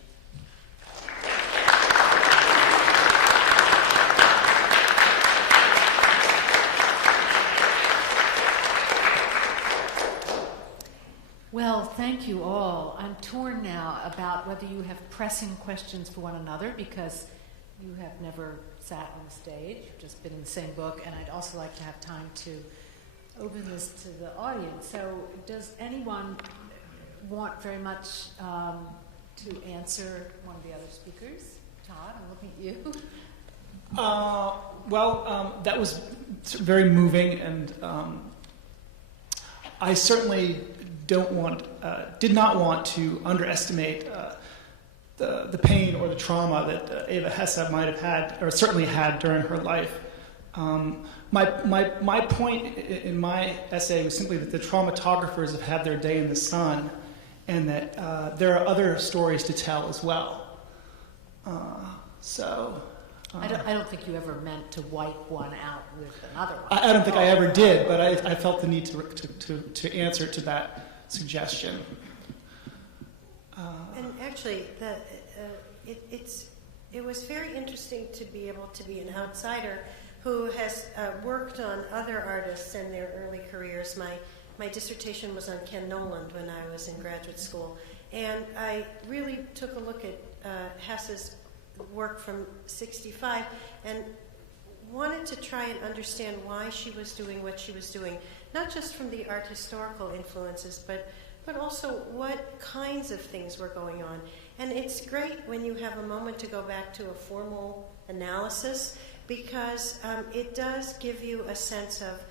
Well, thank you all. I'm torn now about whether you have pressing questions for one another, because you have never sat on the stage, you've just been in the same book, and I'd also like to have time to open this to the audience. So does anyone want very much to answer one of the other speakers? Todd, I'm looking at you. That was very moving, and I certainly did not want to underestimate the pain or the trauma that Eva Hesse might have had, or certainly had during her life. My point in my essay was simply that the traumatograpers have had their day in the sun, and that there are other stories to tell as well. I don't think you ever meant to wipe one out with another one. I don't think I ever did, but I felt the need to answer to that suggestion. And actually, it was very interesting to be able to be an outsider who has worked on other artists in their early careers. My dissertation was on Ken Noland when I was in graduate school, and I really took a look at Hesse's work from '65 and wanted to try and understand why she was doing what she was doing, not just from the art historical influences, but also what kinds of things were going on. And it's great when you have a moment to go back to a formal analysis, because it does give you a sense of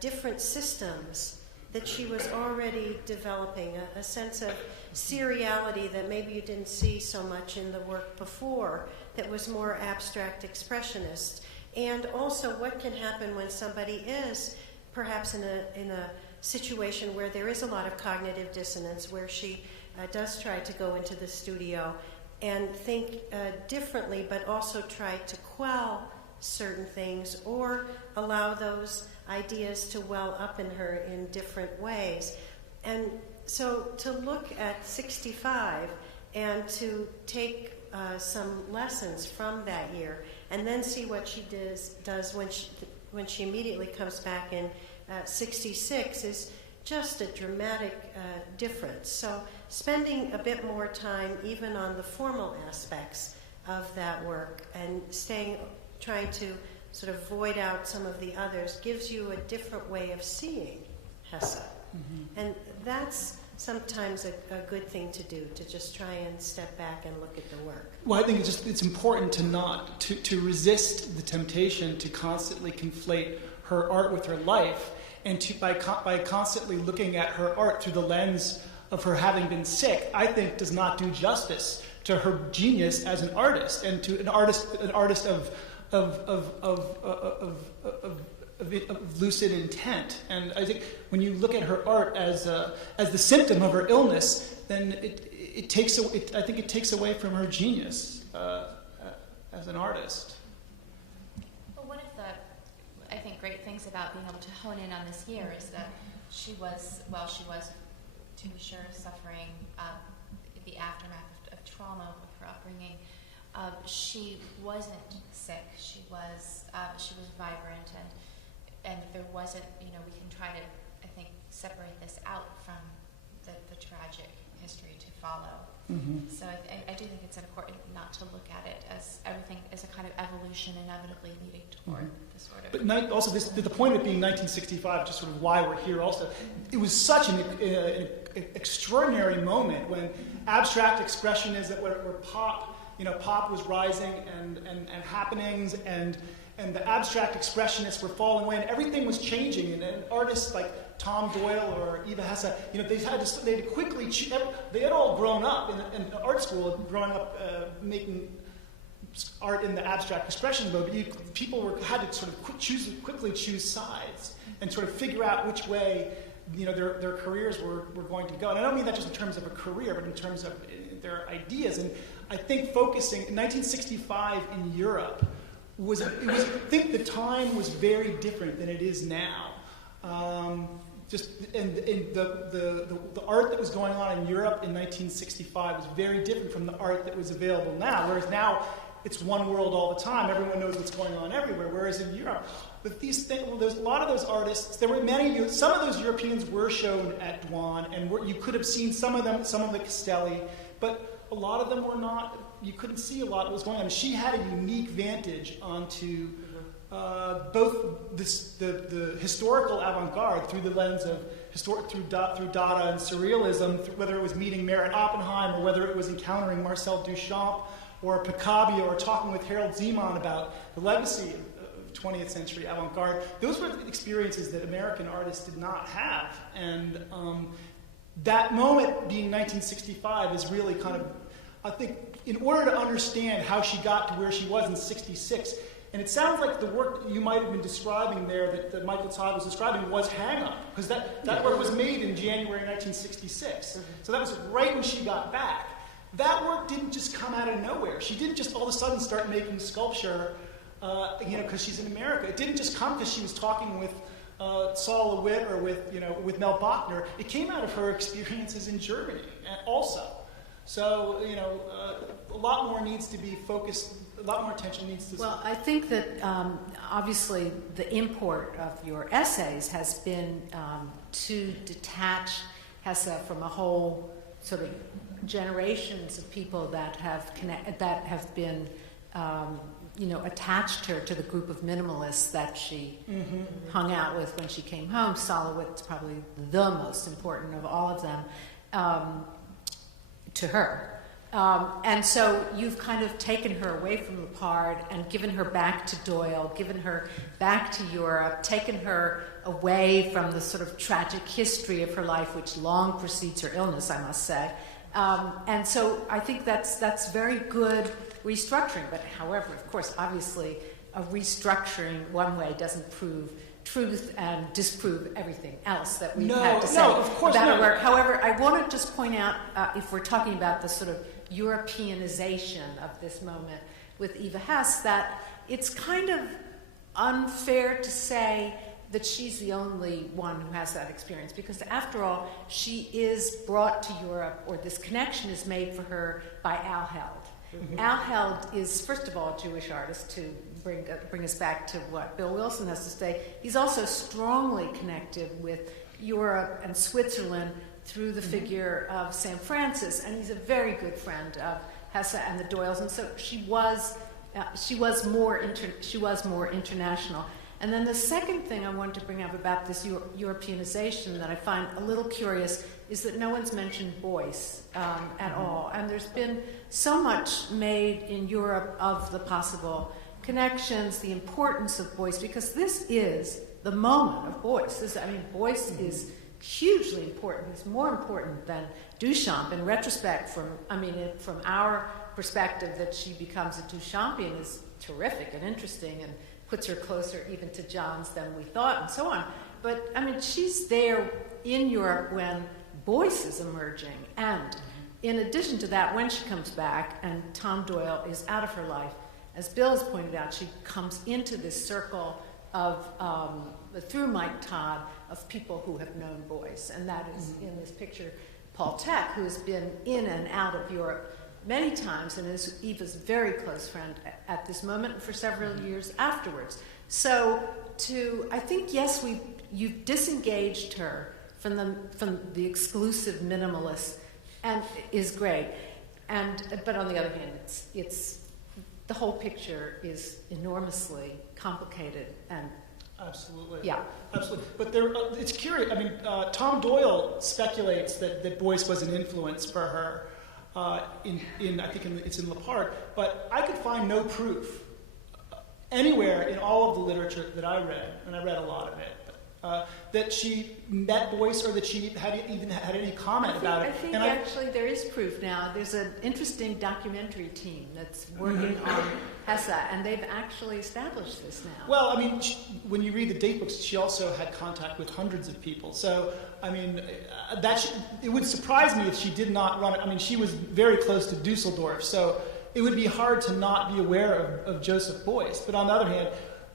different systems that she was already developing, a sense of seriality that maybe you didn't see so much in the work before, that was more abstract expressionist. And also what can happen when somebody is perhaps in a situation where there is a lot of cognitive dissonance, where she does try to go into the studio and think differently, but also try to quell certain things or allow those ideas to well up in her in different ways. And so to look at 65 and to take some lessons from that year, and then see what she does when she immediately comes back in 66 is just a dramatic difference. So spending a bit more time even on the formal aspects of that work and trying to sort of void out some of the others gives you a different way of seeing Hesse. Mm-hmm. And that's sometimes a good thing to do, to just try and step back and look at the work. Well, I think it's important to resist the temptation to constantly conflate her art with her life, and by constantly looking at her art through the lens of her having been sick, I think does not do justice to her genius as an artist, and to an artist of lucid intent. And I think when you look at her art as the symptom of her illness, then I think it takes away from her genius as an artist. Well, one of the, I think, great things about being able to hone in on this year is that she was, to be sure, suffering the aftermath of trauma with her upbringing. She wasn't sick. She was vibrant, and there wasn't, we can try to, I think, separate this out from the tragic history to follow. Mm-hmm. So I do think it's important not to look at it as everything as a kind of evolution inevitably leading toward this sort of... But also, the point of it being 1965, just sort of why we're here also, it was such an extraordinary moment when abstract expressionism, where pop, pop was rising and happenings, and the abstract expressionists were falling away, and everything was changing, and artists like Tom Doyle or Eva Hesse, they had all grown up in art school, growing up making art in the abstract expression mode, but people had to sort of quickly choose sides and sort of figure out which way their careers were going to go. And I don't mean that just in terms of a career, but in terms of their ideas. And I think focusing in 1965 in Europe I think the time was very different than it is now. The art that was going on in Europe in 1965 was very different from the art that was available now. Whereas now it's one world all the time. Everyone knows what's going on everywhere. Whereas in Europe, with these things, there's a lot of those artists. There were many. Some of those Europeans were shown at Douane, and you could have seen some of them, some of the Castelli, but a lot of them were not. You couldn't see a lot of what was going on. She had a unique vantage onto both the historical avant-garde through the lens of through Dada and Surrealism, whether it was meeting Merritt Oppenheim or whether it was encountering Marcel Duchamp or Picabia or talking with Harold Zeman about the legacy of 20th century avant-garde. Those were experiences that American artists did not have. And that moment being 1965 is really kind of, I think, in order to understand how she got to where she was in 66, and it sounds like the work that you might have been describing there, that Michael Todd was describing, was Hang Up, because that work was made in January 1966. Mm-hmm. So that was right when she got back. That work didn't just come out of nowhere. She didn't just all of a sudden start making sculpture, because she's in America. It didn't just come because she was talking with Saul LeWitt or with Mel Bachner. It came out of her experiences in Germany also. So, a lot more needs to be focused, a lot more attention needs to... Well, I think that obviously the import of your essays has been to detach Hesse from a whole sort of generations of people that have been, attached her to the group of minimalists that she hung out with when she came home. Saul LeWitt's probably the most important of all of them. To her. And so you've kind of taken her away from Lepard and given her back to Doyle, given her back to Europe, taken her away from the sort of tragic history of her life, which long precedes her illness, I must say. And so I think that's very good restructuring. But however, of course, obviously, a restructuring one way doesn't prove truth and disprove everything else that we've had to say about her work. However, I want to just point out, if we're talking about the sort of Europeanization of this moment with Eva Hesse, that it's kind of unfair to say that she's the only one who has that experience, because after all, she is brought to Europe, or this connection is made for her by Al Held. Mm-hmm. Al Held is, first of all, a Jewish artist, to bring us back to what Bill Wilson has to say. He's also strongly connected with Europe and Switzerland through the figure of St. Francis, and he's a very good friend of Hesse and the Doyles, and so she was more international. And then the second thing I wanted to bring up about this Europeanization that I find a little curious is that no one's mentioned Beuys at all. And there's been so much made in Europe of the possible connections, the importance of Beuys, because this is the moment of Beuys. Beuys is hugely important. He's more important than Duchamp. In retrospect, from our perspective, that she becomes a Duchampian is terrific and interesting and puts her closer even to John's than we thought, and so on. But, she's there in Europe when Beuys is emerging. And in addition to that, when she comes back and Tom Doyle is out of her life, as Bill has pointed out, she comes into this circle of, through Mike Todd, of people who have known Beuys. And that is in this picture, Paul Tech, who has been in and out of Europe many times and is Eva's very close friend at this moment and for several years afterwards. So I think, yes, you've disengaged her from the exclusive minimalist, and is great. But on the other hand, it's the whole picture is enormously complicated and absolutely. Yeah. Absolutely. But it's curious. Tom Doyle speculates that Beuys was an influence for her. It's in Le Part, but I could find no proof anywhere in all of the literature that I read, and I read a lot of it, that she met Beuys or that she had any comment about it. I think actually there is proof now. There's an interesting documentary team that's working on Hesse, and they've actually established this now. Well, when you read the date books, she also had contact with hundreds of people. So, it would surprise me if she did not run it. She was very close to Dusseldorf, so it would be hard to not be aware of Joseph Beuys. But on the other hand,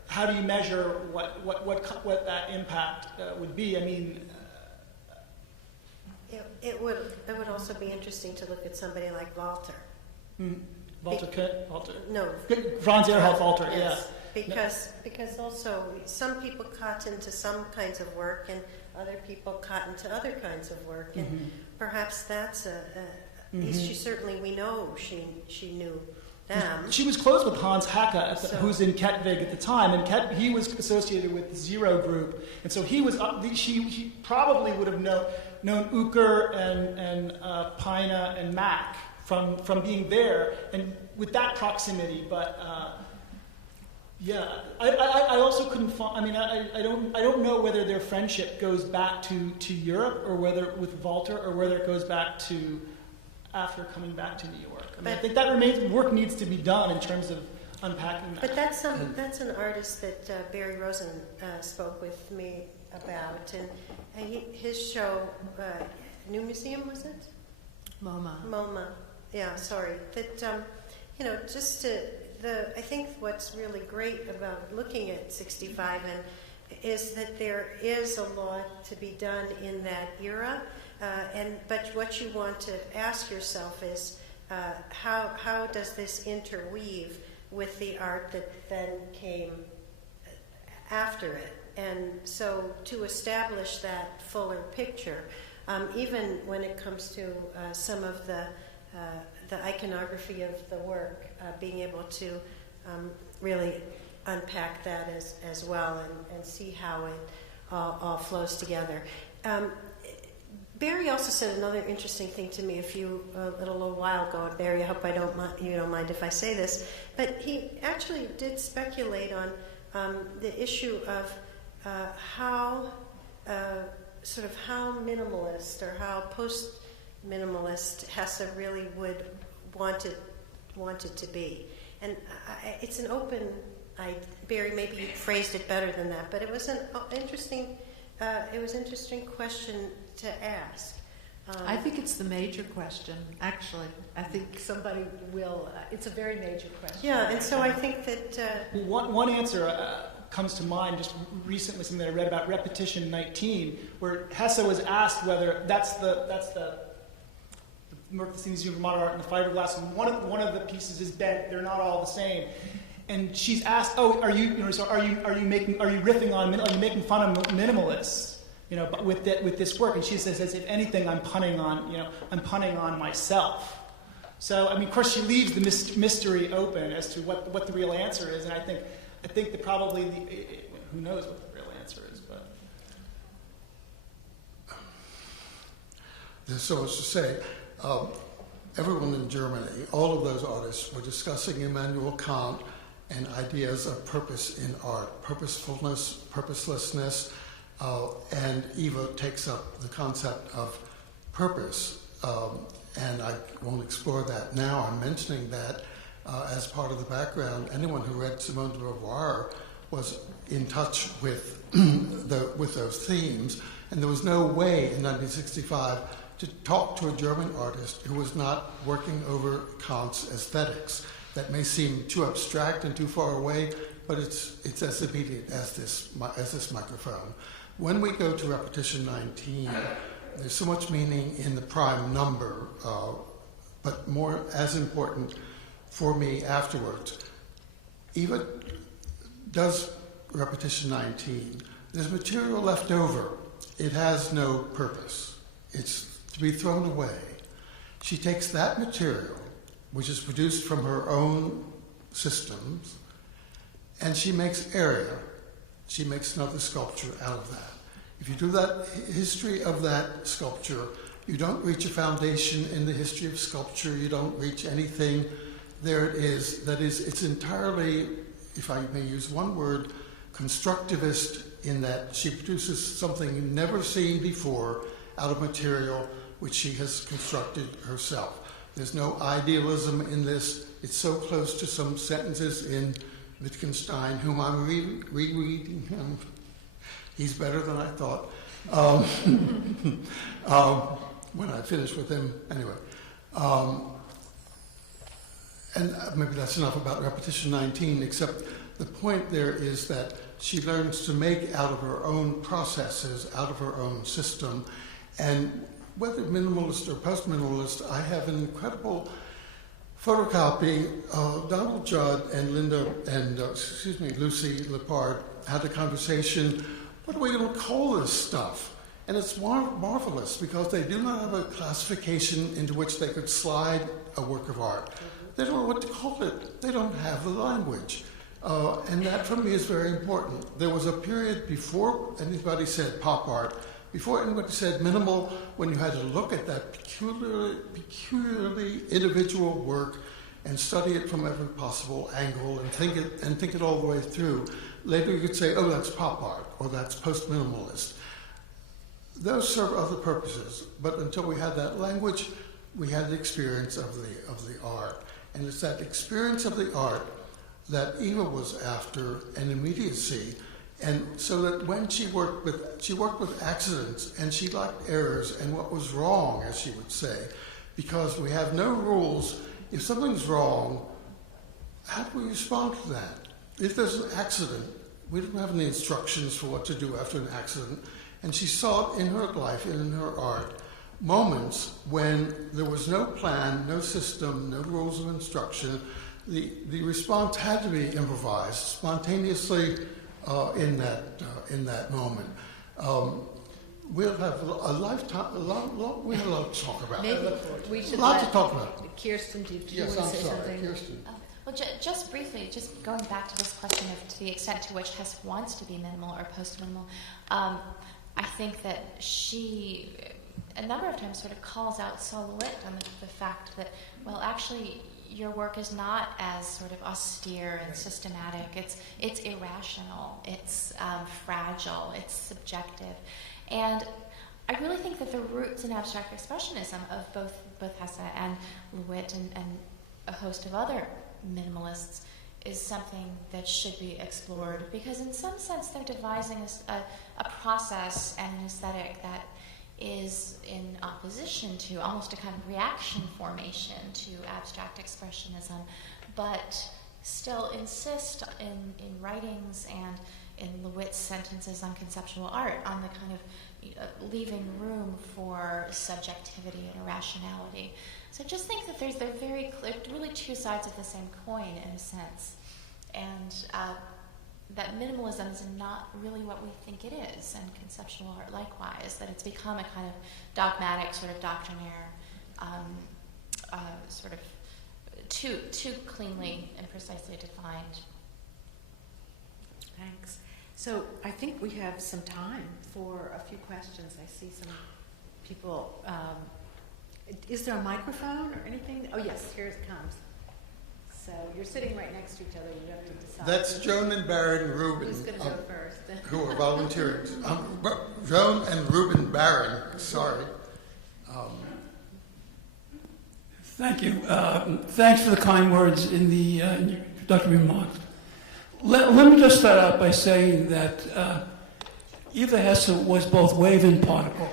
how do you measure what that impact would be? It would also be interesting to look at somebody like Walter. Walter? No. Franz Erhard Walter, yes. yeah. Because also some people caught into some kinds of work and other people caught into other kinds of work, and perhaps that's she certainly, we know she knew them. She was close with Hans Hacke, who's in Kettwig at the time, and he was associated with the Zero Group, and so he was. He probably would have known Uker and Peine and Mack from being there, and with that proximity. But I also couldn't find. I don't know whether their friendship goes back to Europe, or whether with Walter, or whether it goes back to after coming back to New York. I think that work needs to be done in terms of unpacking that. But that's an artist that Barry Rosen spoke with me about, and his show, New Museum, was it? MoMA. Yeah, sorry. That I think what's really great about looking at 65 is that there is a lot to be done in that era, but what you want to ask yourself is how does this interweave with the art that then came after it? And so to establish that fuller picture, even when it comes to some of the iconography of the work, being able to really unpack that as well and see how it all flows together. Barry also said another interesting thing to me a little while ago. And Barry, I hope you don't mind if I say this, but he actually did speculate on the issue of how minimalist or how post-minimalist Hesse really would want it to be. And it's an open. Barry, maybe you phrased it better than that, but it was an interesting. It was an interesting question to ask. I think it's the major question, actually. I think somebody will. It's a very major question. Yeah, and so I think that. One answer comes to mind just recently, something that I read about repetition 19, where Hesse was asked whether that's the work that's in the Museum of Modern Art and the fiberglass, and one of the pieces is bent. They're not all the same. And she's asked, "Oh, are you riffing on? Are you making fun of minimalists? But with this work?" And she says, "As if anything, I'm punning on myself." So, of course, she leaves the mystery open as to what the real answer is, and I think that probably who knows what the real answer is, but there's so much to say. Everyone in Germany, all of those artists, were discussing Immanuel Kant and ideas of purpose in art, purposefulness, purposelessness, and Eva takes up the concept of purpose. And I won't explore that now. I'm mentioning that as part of the background. Anyone who read Simone de Beauvoir was in touch with with those themes, and there was no way in 1965 to talk to a German artist who was not working over Kant's aesthetics. That may seem too abstract and too far away, but it's as immediate as this microphone. When we go to repetition 19, there's so much meaning in the prime number, but more as important for me afterwards. Eva does repetition 19. There's material left over. It has no purpose. It's to be thrown away. She takes that material, which is produced from her own systems, and she makes area. She makes another sculpture out of that. If you do that history of that sculpture, you don't reach a foundation in the history of sculpture. You don't reach anything. There it is. That is, it's entirely, if I may use one word, constructivist, in that she produces something never seen before out of material which she has constructed herself. There's no idealism in this. It's so close to some sentences in Wittgenstein, whom I'm rereading him. He's better than I thought. When I finish with him, anyway. And maybe that's enough about repetition 19, except the point there is that she learns to make out of her own processes, out of her own system. And whether minimalist or post-minimalist, I have an incredible photocopy. Donald Judd and Lucy Lepard had a conversation. What are we going to call this stuff? And it's marvelous because they do not have a classification into which they could slide a work of art. They don't know what to call it. They don't have the language. And that for me is very important. There was a period before anybody said pop art, before anybody said minimal, when you had to look at that peculiarly individual work and study it from every possible angle and think it all the way through. Later you could say, oh, that's pop art, or that's post-minimalist. Those serve other purposes, but until we had that language, we had the experience of the art. And it's that experience of the art that Eva was after, an immediacy. And so that when she worked with accidents, and she liked errors and what was wrong, as she would say, because we have no rules. If something's wrong, how do we respond to that? If there's an accident, we don't have any instructions for what to do after an accident. And she saw it in her life and in her art, moments when there was no plan, no system, no rules of instruction. The response had to be improvised spontaneously in that moment. We'll have a lifetime. We have a lot to talk about. Maybe we should to talk about. Kirsten, do you Yes, want I'm to say sorry, something? Kirsten. Well, just briefly, just going back to this question of to the extent to which Hesse wants to be minimal or post-minimal, I think that she, a number of times, sort of calls out Silhouette on the fact that, well, actually, your work is not as sort of austere and systematic. It's irrational. It's fragile. It's subjective, and I really think that the roots in abstract expressionism of both Hesse and Lewitt and a host of other minimalists is something that should be explored, because in some sense they're devising a process and an aesthetic that is in opposition to, almost a kind of reaction formation to abstract expressionism, but still insist in writings and in Lewitt's sentences on conceptual art, on the kind of leaving room for subjectivity and irrationality. So I just think that they're very clear, really two sides of the same coin in a sense. And that minimalism is not really what we think it is, and conceptual art likewise, that it's become a kind of dogmatic, sort of doctrinaire, sort of too cleanly and precisely defined. Thanks. So I think we have some time for a few questions. I see some people. Is there a microphone or anything? Oh, yes, here it comes. So you're sitting right next to each other. You have to decide. That's Joan and Baron Rubin. Who's going to go first? Who are volunteering. Joan and Reuben Barron, sorry. Thank you. Thanks for the kind words in the introductory remarks. Let me just start out by saying that Eva Hesse was both wave and particle.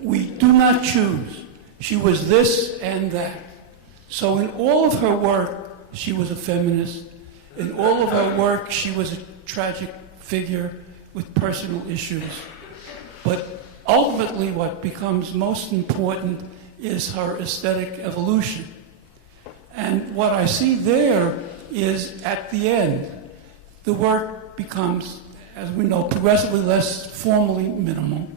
We do not choose. She was this and that. So in all of her work, she was a feminist. In all of her work, she was a tragic figure with personal issues. But ultimately, what becomes most important is her aesthetic evolution. And what I see there is, at the end, the work becomes, as we know, progressively less formally minimal.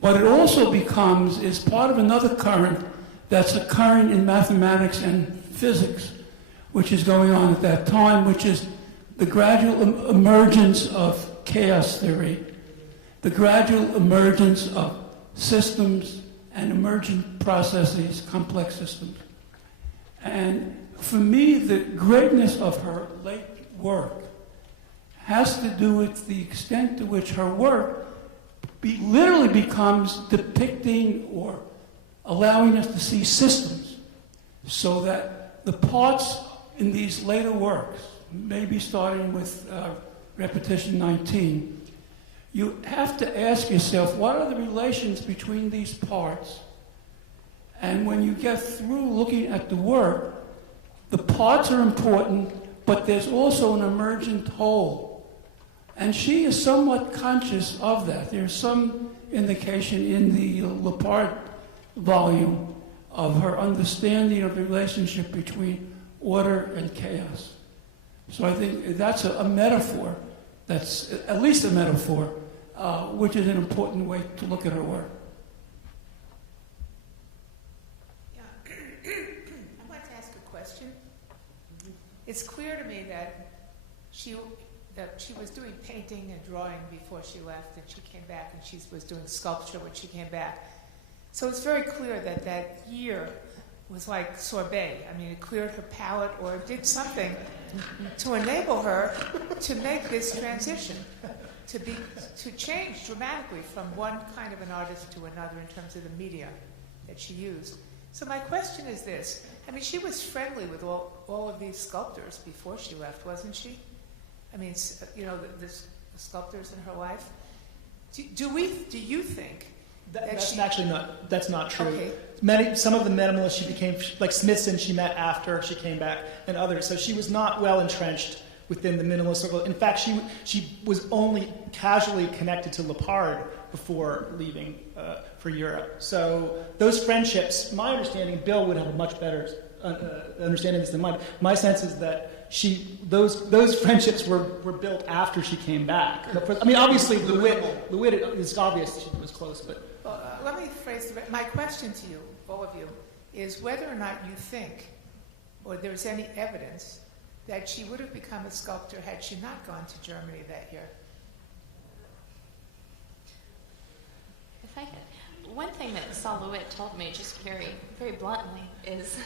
What it also becomes is part of another current that's occurring in mathematics and physics, which is going on at that time, which is the gradual emergence of chaos theory, the gradual emergence of systems and emergent processes, complex systems. And for me, the greatness of her late work has to do with the extent to which her work literally becomes depicting or allowing us to see systems, so that the parts in these later works, maybe starting with Repetition 19, you have to ask yourself, what are the relations between these parts? And when you get through looking at the work, the parts are important, but there's also an emergent whole. And she is somewhat conscious of that. There's some indication in the Lepard volume of her understanding of the relationship between order and chaos. So I think that's a metaphor, that's at least a metaphor, which is an important way to look at her work. Yeah. I'd like to ask a question. It's clear to me that she was doing painting and drawing before she left, and she came back, and she was doing sculpture when she came back. So it's very clear that that year was like sorbet. I mean, it cleared her palate, or it did something to enable her to make this transition, to change dramatically from one kind of an artist to another in terms of the media that she used. So my question is this. I mean, she was friendly with all of these sculptors before she left, wasn't she? I mean, you know, the sculptors in her life. Do you think that's not true. Okay. Some of the minimalists she became, like Smithson, she met after she came back, and others. So she was not well entrenched within the minimalist circle. In fact, she was only casually connected to Lepard before leaving for Europe. So those friendships, my understanding, Bill would have a much better understanding of this than mine. My sense is that those friendships were built after she came back. I mean, obviously, Lewitt is obvious she was close, but. Let me phrase my question to you, all of you, is whether or not you think, or there's any evidence, that she would have become a sculptor had she not gone to Germany that year. If I could, one thing that Saul Lewitt told me just very, very bluntly is,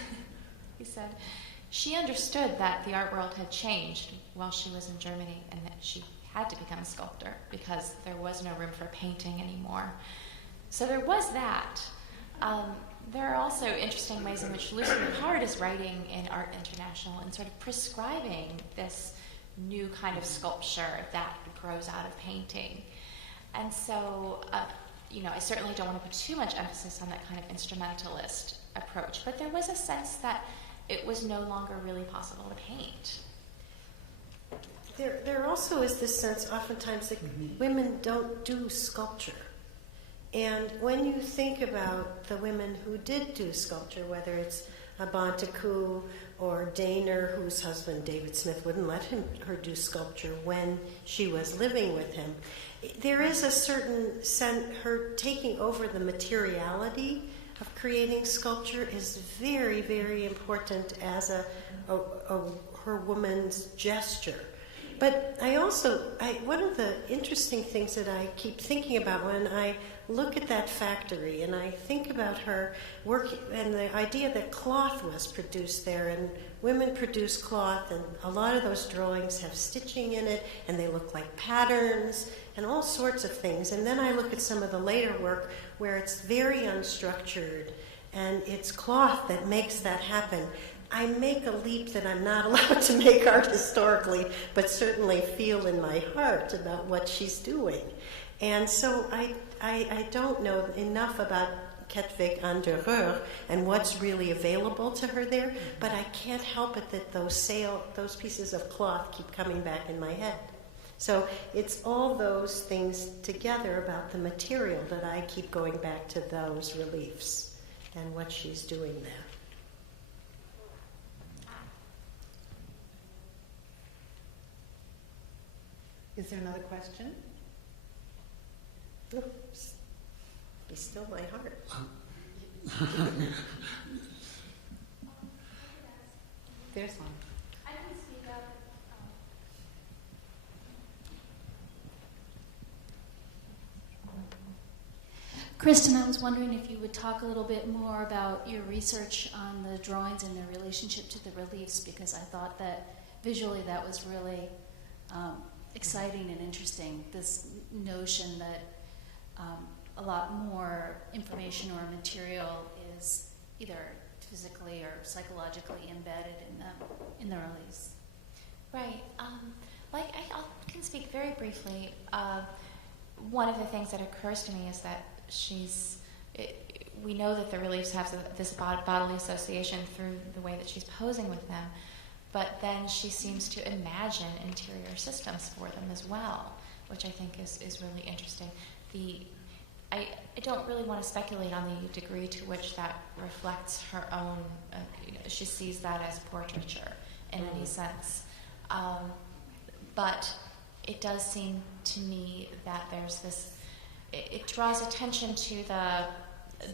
he said, she understood that the art world had changed while she was in Germany, and that she had to become a sculptor because there was no room for painting anymore. So there was that. There are also interesting ways in which Lucy Lepard is writing in Art International and sort of prescribing this new kind of sculpture that grows out of painting. And so, I certainly don't want to put too much emphasis on that kind of instrumentalist approach, but there was a sense that it was no longer really possible to paint. there also is this sense oftentimes that women don't do sculpture. And when you think about the women who did do sculpture, whether it's Abantaku or Daner, whose husband David Smith wouldn't let her do sculpture when she was living with him, there is a certain sense, her taking over the materiality of creating sculpture is very, very important as her woman's gesture. But one of the interesting things that I keep thinking about when I look at that factory and I think about her work and the idea that cloth was produced there, and women produce cloth, and a lot of those drawings have stitching in it and they look like patterns and all sorts of things. And then I look at some of the later work where it's very unstructured and it's cloth that makes that happen. I make a leap that I'm not allowed to make art historically, but certainly feel in my heart about what she's doing. And so I don't know enough about Ketvik Anderer and what's really available to her there, but I can't help it that those pieces of cloth keep coming back in my head. So it's all those things together about the material that I keep going back to those reliefs and what she's doing there. Is there another question? Oops. Be still my heart. There's one. I can speak up. Kristen, I was wondering if you would talk a little bit more about your research on the drawings and their relationship to the reliefs, because I thought that visually that was really exciting and interesting, this notion that a lot more information or material is either physically or psychologically embedded in the reliefs. Right. I can speak very briefly. One of the things that occurs to me is that we know that the reliefs have this bodily association through the way that she's posing with them, but then she seems to imagine interior systems for them as well, which I think is really interesting. I don't really want to speculate on the degree to which that reflects her own, she sees that as portraiture in any sense. But it does seem to me that there's this, it draws attention to the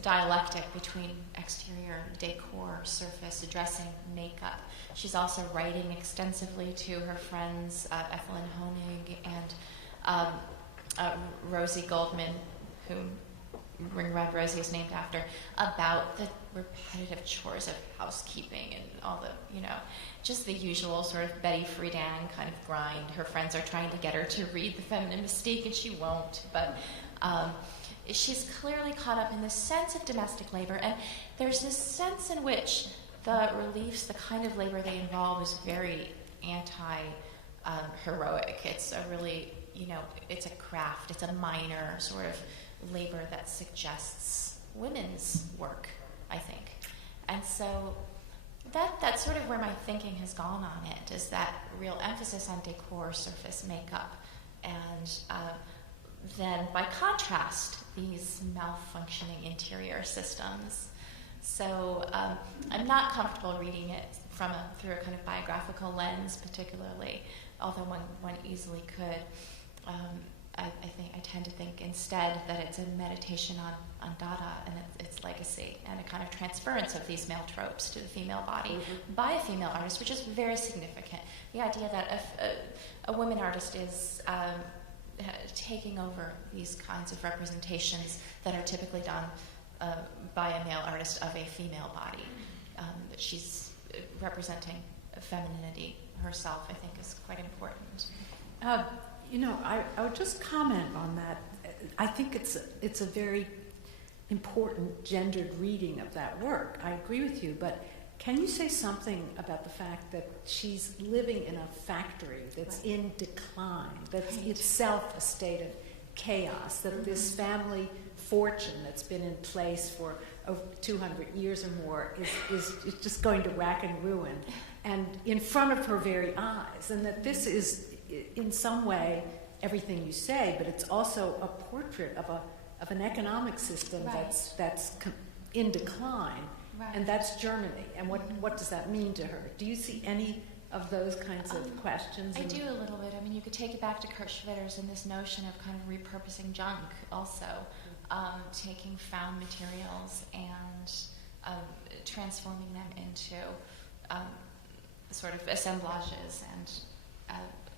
dialectic between exterior decor, surface, dressing, makeup. She's also writing extensively to her friends, Ethelyn Honig and Rosie Goldman, whom Ring Red Rosie is named after, about the repetitive chores of housekeeping and all the, just the usual sort of Betty Friedan kind of grind. Her friends are trying to get her to read The Feminine Mystique, and she won't. But she's clearly caught up in this sense of domestic labor, and there's this sense in which the reliefs, the kind of labor they involve, is very anti-heroic. It's a really, it's a craft. It's a minor sort of labor that suggests women's work, I think. And so that's sort of where my thinking has gone on it, is that real emphasis on decor, surface, makeup, and then by contrast, these malfunctioning interior systems. So I'm not comfortable reading it through a kind of biographical lens, particularly, although one easily could. I tend to think instead that it's a meditation on Dada and its legacy, and a kind of transference of these male tropes to the female body by a female artist, which is very significant. The idea that a woman artist is taking over these kinds of representations that are typically done by a male artist of a female body. That she's representing femininity herself, I think, is quite important. I would just comment on that. I think it's a very important gendered reading of that work. I agree with you, but can you say something about the fact that she's living in a factory that's in decline, that's itself a state of chaos, that this family fortune that's been in place for over 200 years or more is just going to rack and ruin, and in front of her very eyes, and that this is in some way everything you say, but it's also a portrait of an economic system Right. that's in decline, Right. and that's Germany. And what does that mean to her? Do you see any of those kinds of questions? I do a little bit. I mean, you could take it back to Kurt Schwitters and this notion of kind of repurposing junk also, taking found materials and transforming them into sort of assemblages and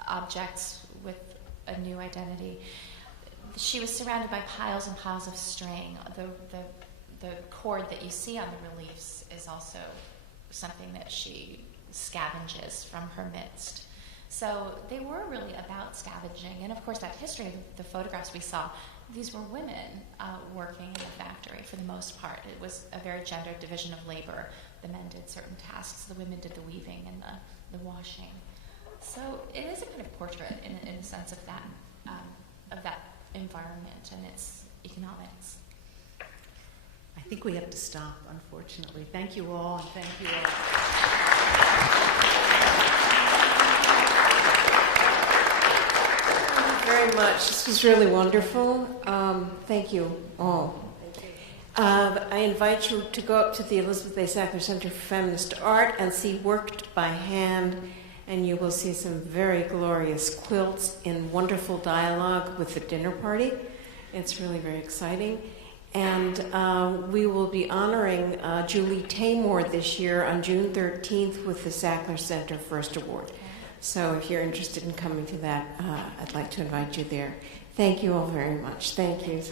objects with a new identity. She was surrounded by piles and piles of string. The cord that you see on the reliefs is also something that she scavenges from her midst. So they were really about scavenging. And of course, that history of the photographs we saw, these were women working in the factory for the most part. It was a very gendered division of labor. The men did certain tasks, the women did the weaving and the washing. So it is a kind of portrait in a sense of that environment and its economics. I think we have to stop, unfortunately. Thank you all, and thank you all. Thank you very much. This was really wonderful. Thank you all. I invite you to go up to the Elizabeth A. Sackler Center for Feminist Art and see Worked by Hand, and you will see some very glorious quilts in wonderful dialogue with the dinner party. It's really very exciting. And we will be honoring Julie Taymor this year on June 13th with the Sackler Center First Award. So if you're interested in coming to that, I'd like to invite you there. Thank you all very much. Thank you.